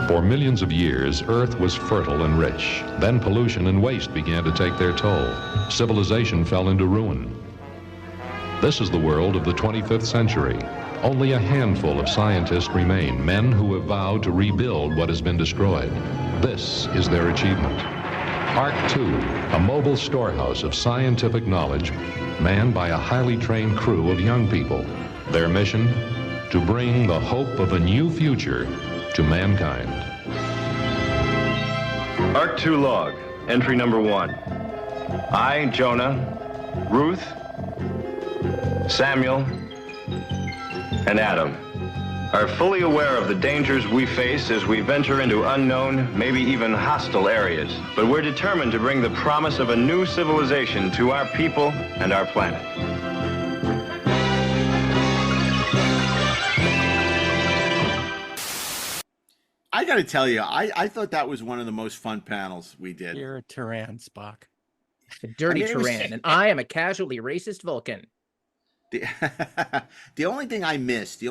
For millions of years, Earth was fertile and rich. Then pollution and waste began to take their toll. Civilization fell into ruin. This is the world of the 25th century. Only a handful of scientists remain, men who have vowed to rebuild what has been destroyed. This is their achievement. Ark 2, a mobile storehouse of scientific knowledge, manned by a highly trained crew of young people. Their mission? To bring the hope of a new future to mankind. Ark 2 log, entry number 1. I, Jonah, Ruth, Samuel, and Adam are fully aware of the dangers we face as we venture into unknown, maybe even hostile areas. But we're determined to bring the promise of a new civilization to our people and our planet. I got to tell you, I thought that was one of the most fun panels we did. You're a Tyrann, Spock. A dirty I mean, Tyrann, and I am a casually racist Vulcan. The only thing I missed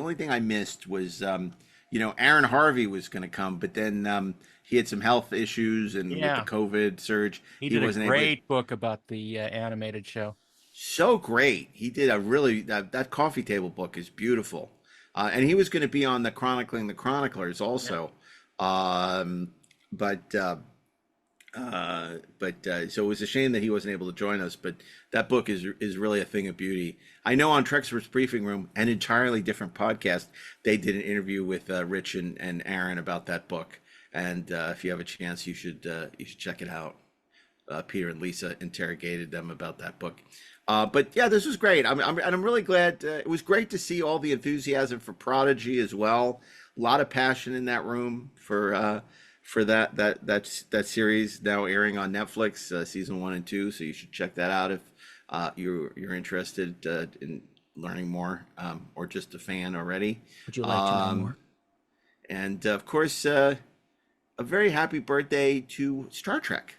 was, Aaron Harvey was going to come, but then he had some health issues, and with the COVID surge, he did wasn't a great book about the animated show. So great. He did a really, that coffee table book is beautiful. And he was going to be on the Chronicling the Chroniclers also. So it was a shame that he wasn't able to join us, but that book is really a thing of beauty. I know on Trekspert's Briefing Room, an entirely different podcast, they did an interview with Rich and Aaron about that book. And if you have a chance, you should check it out. Peter and Lisa interrogated them about that book. But yeah, this was great. I'm really glad. It was great to see all the enthusiasm for Prodigy as well. A lot of passion in that room for that series now airing on Netflix, season 1 and 2. So you should check that out if you're interested in learning more, or just a fan already. Would you like to know more? And of course, a very happy birthday to Star Trek.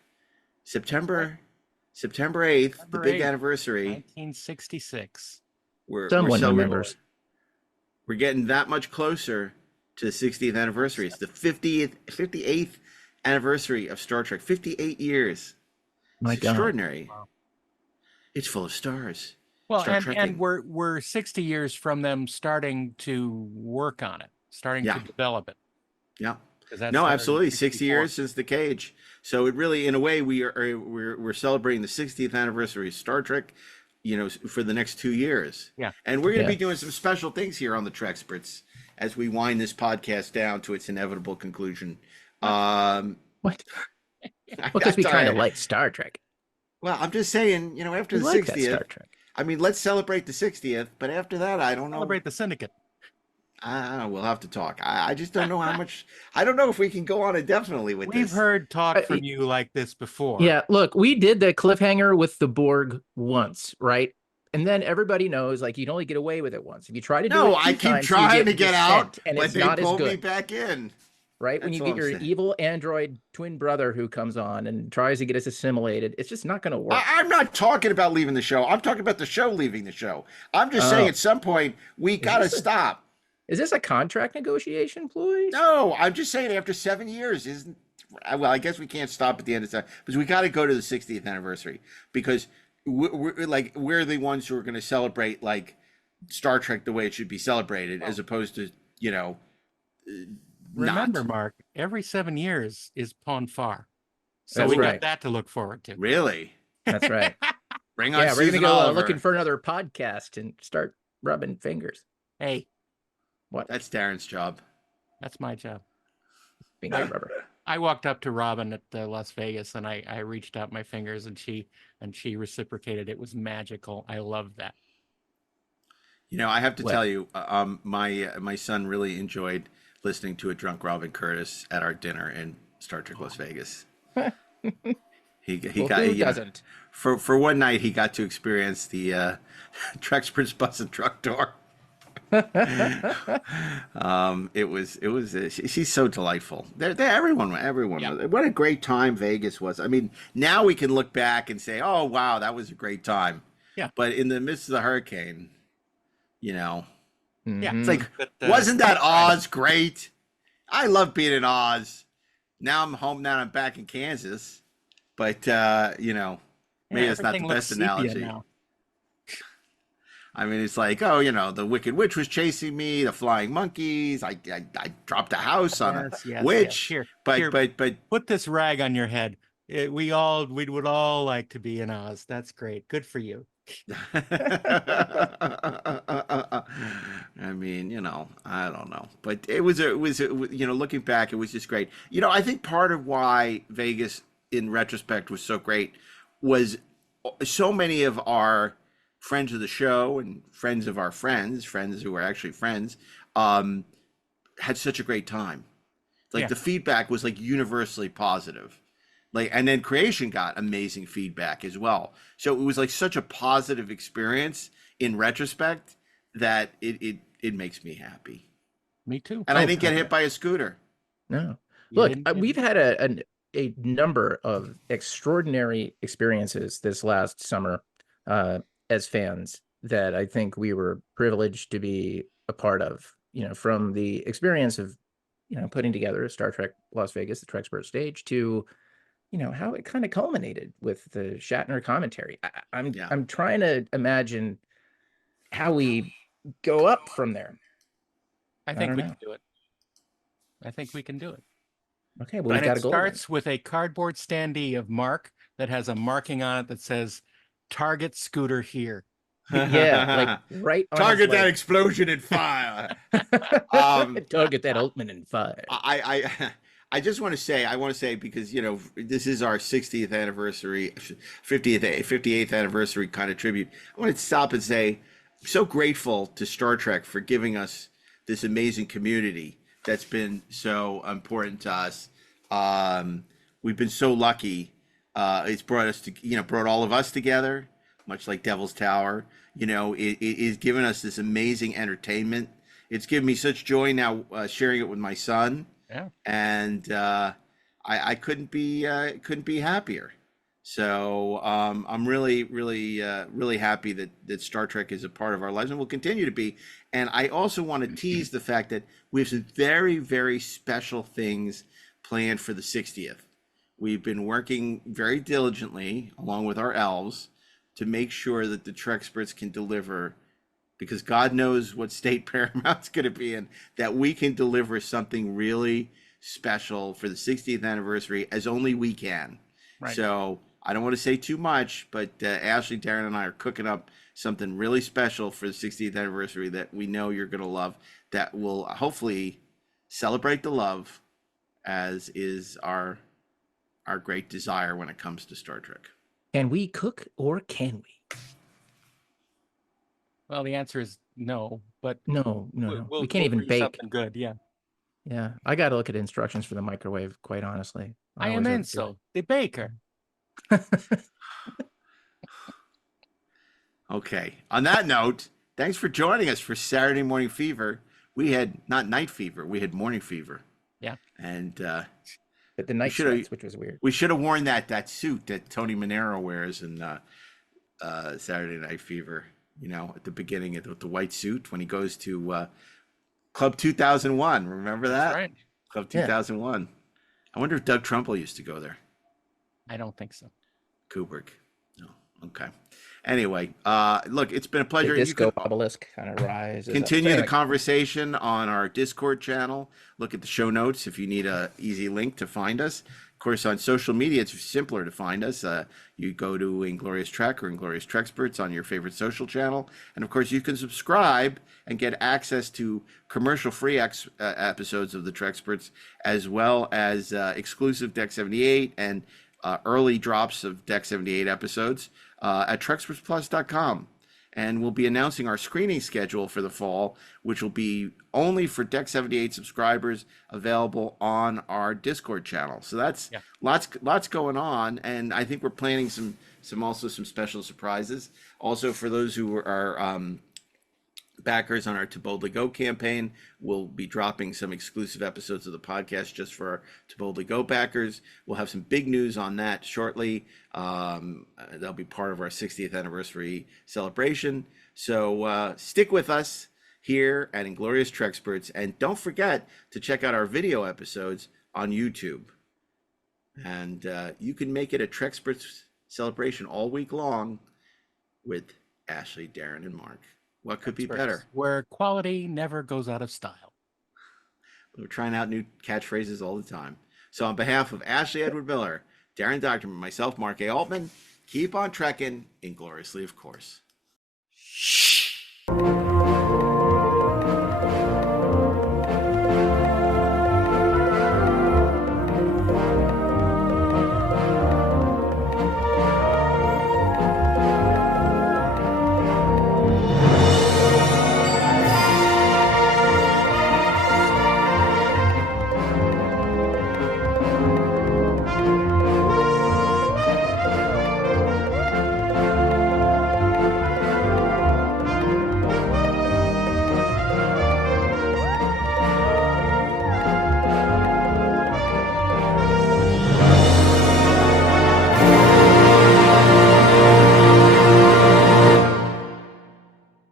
September 8th, the big anniversary. 1966. Someone remembers. We're getting that much closer to the 60th anniversary. It's the 58th anniversary of Star Trek. 58 years. My It's God. extraordinary. It's full of stars. Well, Star and Trekking. we're 60 years from them starting to work on it, starting to develop it. Yeah. 'Cause that No, started in absolutely. 60 64. years since the Cage. So it really, in a way, we're celebrating the 60th anniversary of Star Trek, for the next 2 years. Yeah. And we're going to Yeah. be doing some special things here on the Treksperts as we wind this podcast down to its inevitable conclusion. What? Because we kind of like Star Trek. Well, I'm just saying, after We the like that 60th, Star Trek. I mean, let's celebrate the 60th, but after that, I don't know. Celebrate the Syndicate. We'll have to talk. I just don't know how much. I don't know if we can go on indefinitely with We've this. heard talk from you like this before. Yeah, look, we did the cliffhanger with the Borg once, right? And then everybody knows, you can only get away with it once. If you try to do it No, two I keep times, you trying to get dissent, out, and but it's they not as pulled me good, back in. right? When That's you all get I'm your saying. evil android twin brother who comes on and tries to get us assimilated, it's just not going to work. I'm not talking about leaving the show. I'm talking about the show leaving the show. I'm just saying at some point we got to stop. Is this a contract negotiation ploy? No, I'm just saying after 7 years isn't. Well, I guess we can't stop at the end of time because we got to go to the 60th anniversary because we're the ones who are going to celebrate like Star Trek the way it should be celebrated, as opposed to Remember, not. Mark, every 7 years is Pon Far. So That's we right. got that to look forward to. Really? That's right. Bring on we're Susan go Oliver. looking for another podcast and start rubbing fingers. Hey. What? That's Darren's job. That's my job. Finger rubber. I walked up to Robin at Las Vegas and I reached out my fingers and she reciprocated. It was magical. I love that. I have to tell you, my son really enjoyed listening to a drunk Robin Curtis at our dinner in Star Trek Las Vegas. He got who doesn't? For one night he got to experience the Trekspert bus and truck tour. She's so delightful. Everyone. Yeah. What a great time Vegas was. I mean, now we can look back and say, oh wow, that was a great time. Yeah. But in the midst of the hurricane, Yeah. It's like, wasn't that Oz great? I love being in Oz. Now I'm home. Now I'm back in Kansas. But maybe that's not the best analogy. Now. I mean, it's like, the Wicked Witch was chasing me, the flying monkeys. I dropped a house on a witch. Yes. But put this rag on your head. We would all like to be in Oz. That's great. Good for you. I mean, I don't know, but it was looking back, it was just great. I think part of why Vegas, in retrospect, was so great was so many of our friends of the show and friends of our friends who were actually friends, had such a great time. Like the feedback was like universally positive. And then Creation got amazing feedback as well. So it was like such a positive experience in retrospect that it makes me happy. Me too. And I didn't get hit by a scooter. No. Look, we've had a number of extraordinary experiences this last summer as fans that I think we were privileged to be a part of, from the experience of, putting together Star Trek Las Vegas, the Trekspert stage, to how it kind of culminated with the Shatner commentary. I'm trying to imagine how we go up from there. I think we can do it. I think we can do it. Okay, well, it starts with a cardboard standee of Mark that has a marking on it that says "Target scooter here." Yeah, like right on target that explosion and fire. Target that Altman and fire. I just want to say, because, this is our 60th anniversary, 58th anniversary kind of tribute. I want to stop and say, I'm so grateful to Star Trek for giving us this amazing community that's been so important to us. We've been so lucky. It's brought us to, brought all of us together, much like Devil's Tower. It's given us this amazing entertainment. It's given me such joy now sharing it with my son. Yeah. And I couldn't be happier. So I'm really happy that Star Trek is a part of our lives and will continue to be. And I also want to tease the fact that we have some very, very special things planned for the 60th. We've been working very diligently, along with our elves, to make sure that the Treksperts can deliver, because God knows what state Paramount's going to be in, that we can deliver something really special for the 60th anniversary as only we can. Right. So I don't want to say too much, but Ashley, Darren, and I are cooking up something really special for the 60th anniversary that we know you're going to love, that will hopefully celebrate the love, as is our great desire when it comes to Star Trek. Can we cook, or can we? Well, the answer is no, but no. We can't even bake. Something good, yeah. Yeah, I got to look at instructions for the microwave, quite honestly. I am Enzo, the baker. Okay. On that note, thanks for joining us for Saturday Morning Fever. We had not night fever, we had morning fever. Yeah. And but the night sweats, which was weird. We should have worn that suit that Tony Manero wears in Saturday Night Fever. You know, at the beginning with the white suit when he goes to Club 2001. Remember that? That's right. Club 2001. Yeah. I wonder if Doug Trumbull used to go there. I don't think so. Kubrick. No. Okay. Anyway, look, it's been a pleasure. The disco obelisk kind of rises. Continue the conversation on our Discord channel. Look at the show notes if you need an easy link to find us. Of course, on social media, it's simpler to find us. You go to Inglorious Trek or Inglorious Treksperts on your favorite social channel. And of course, you can subscribe and get access to commercial-free episodes of the Treksperts, as well as exclusive Deck 78 and early drops of Deck 78 episodes at trekspertsplus.com. And we'll be announcing our screening schedule for the fall, which will be only for Deck 78 subscribers, available on our Discord channel. So that's lots going on, and I think we're planning some special surprises. Also, for those who are backers on our To Boldly Go campaign, we'll be dropping some exclusive episodes of the podcast just for our To Boldly Go backers. We'll have some big news on that shortly. That'll be part of our 60th anniversary celebration. So stick with us here at Inglorious Treksperts, and don't forget to check out our video episodes on YouTube. And you can make it a Treksperts celebration all week long with Ashley, Darren, and Mark. What could be better? Where quality never goes out of style. We're trying out new catchphrases all the time. So on behalf of Ashley Edward Miller, Darren Docterman, myself, Mark A. Altman, keep on trekking, ingloriously, of course.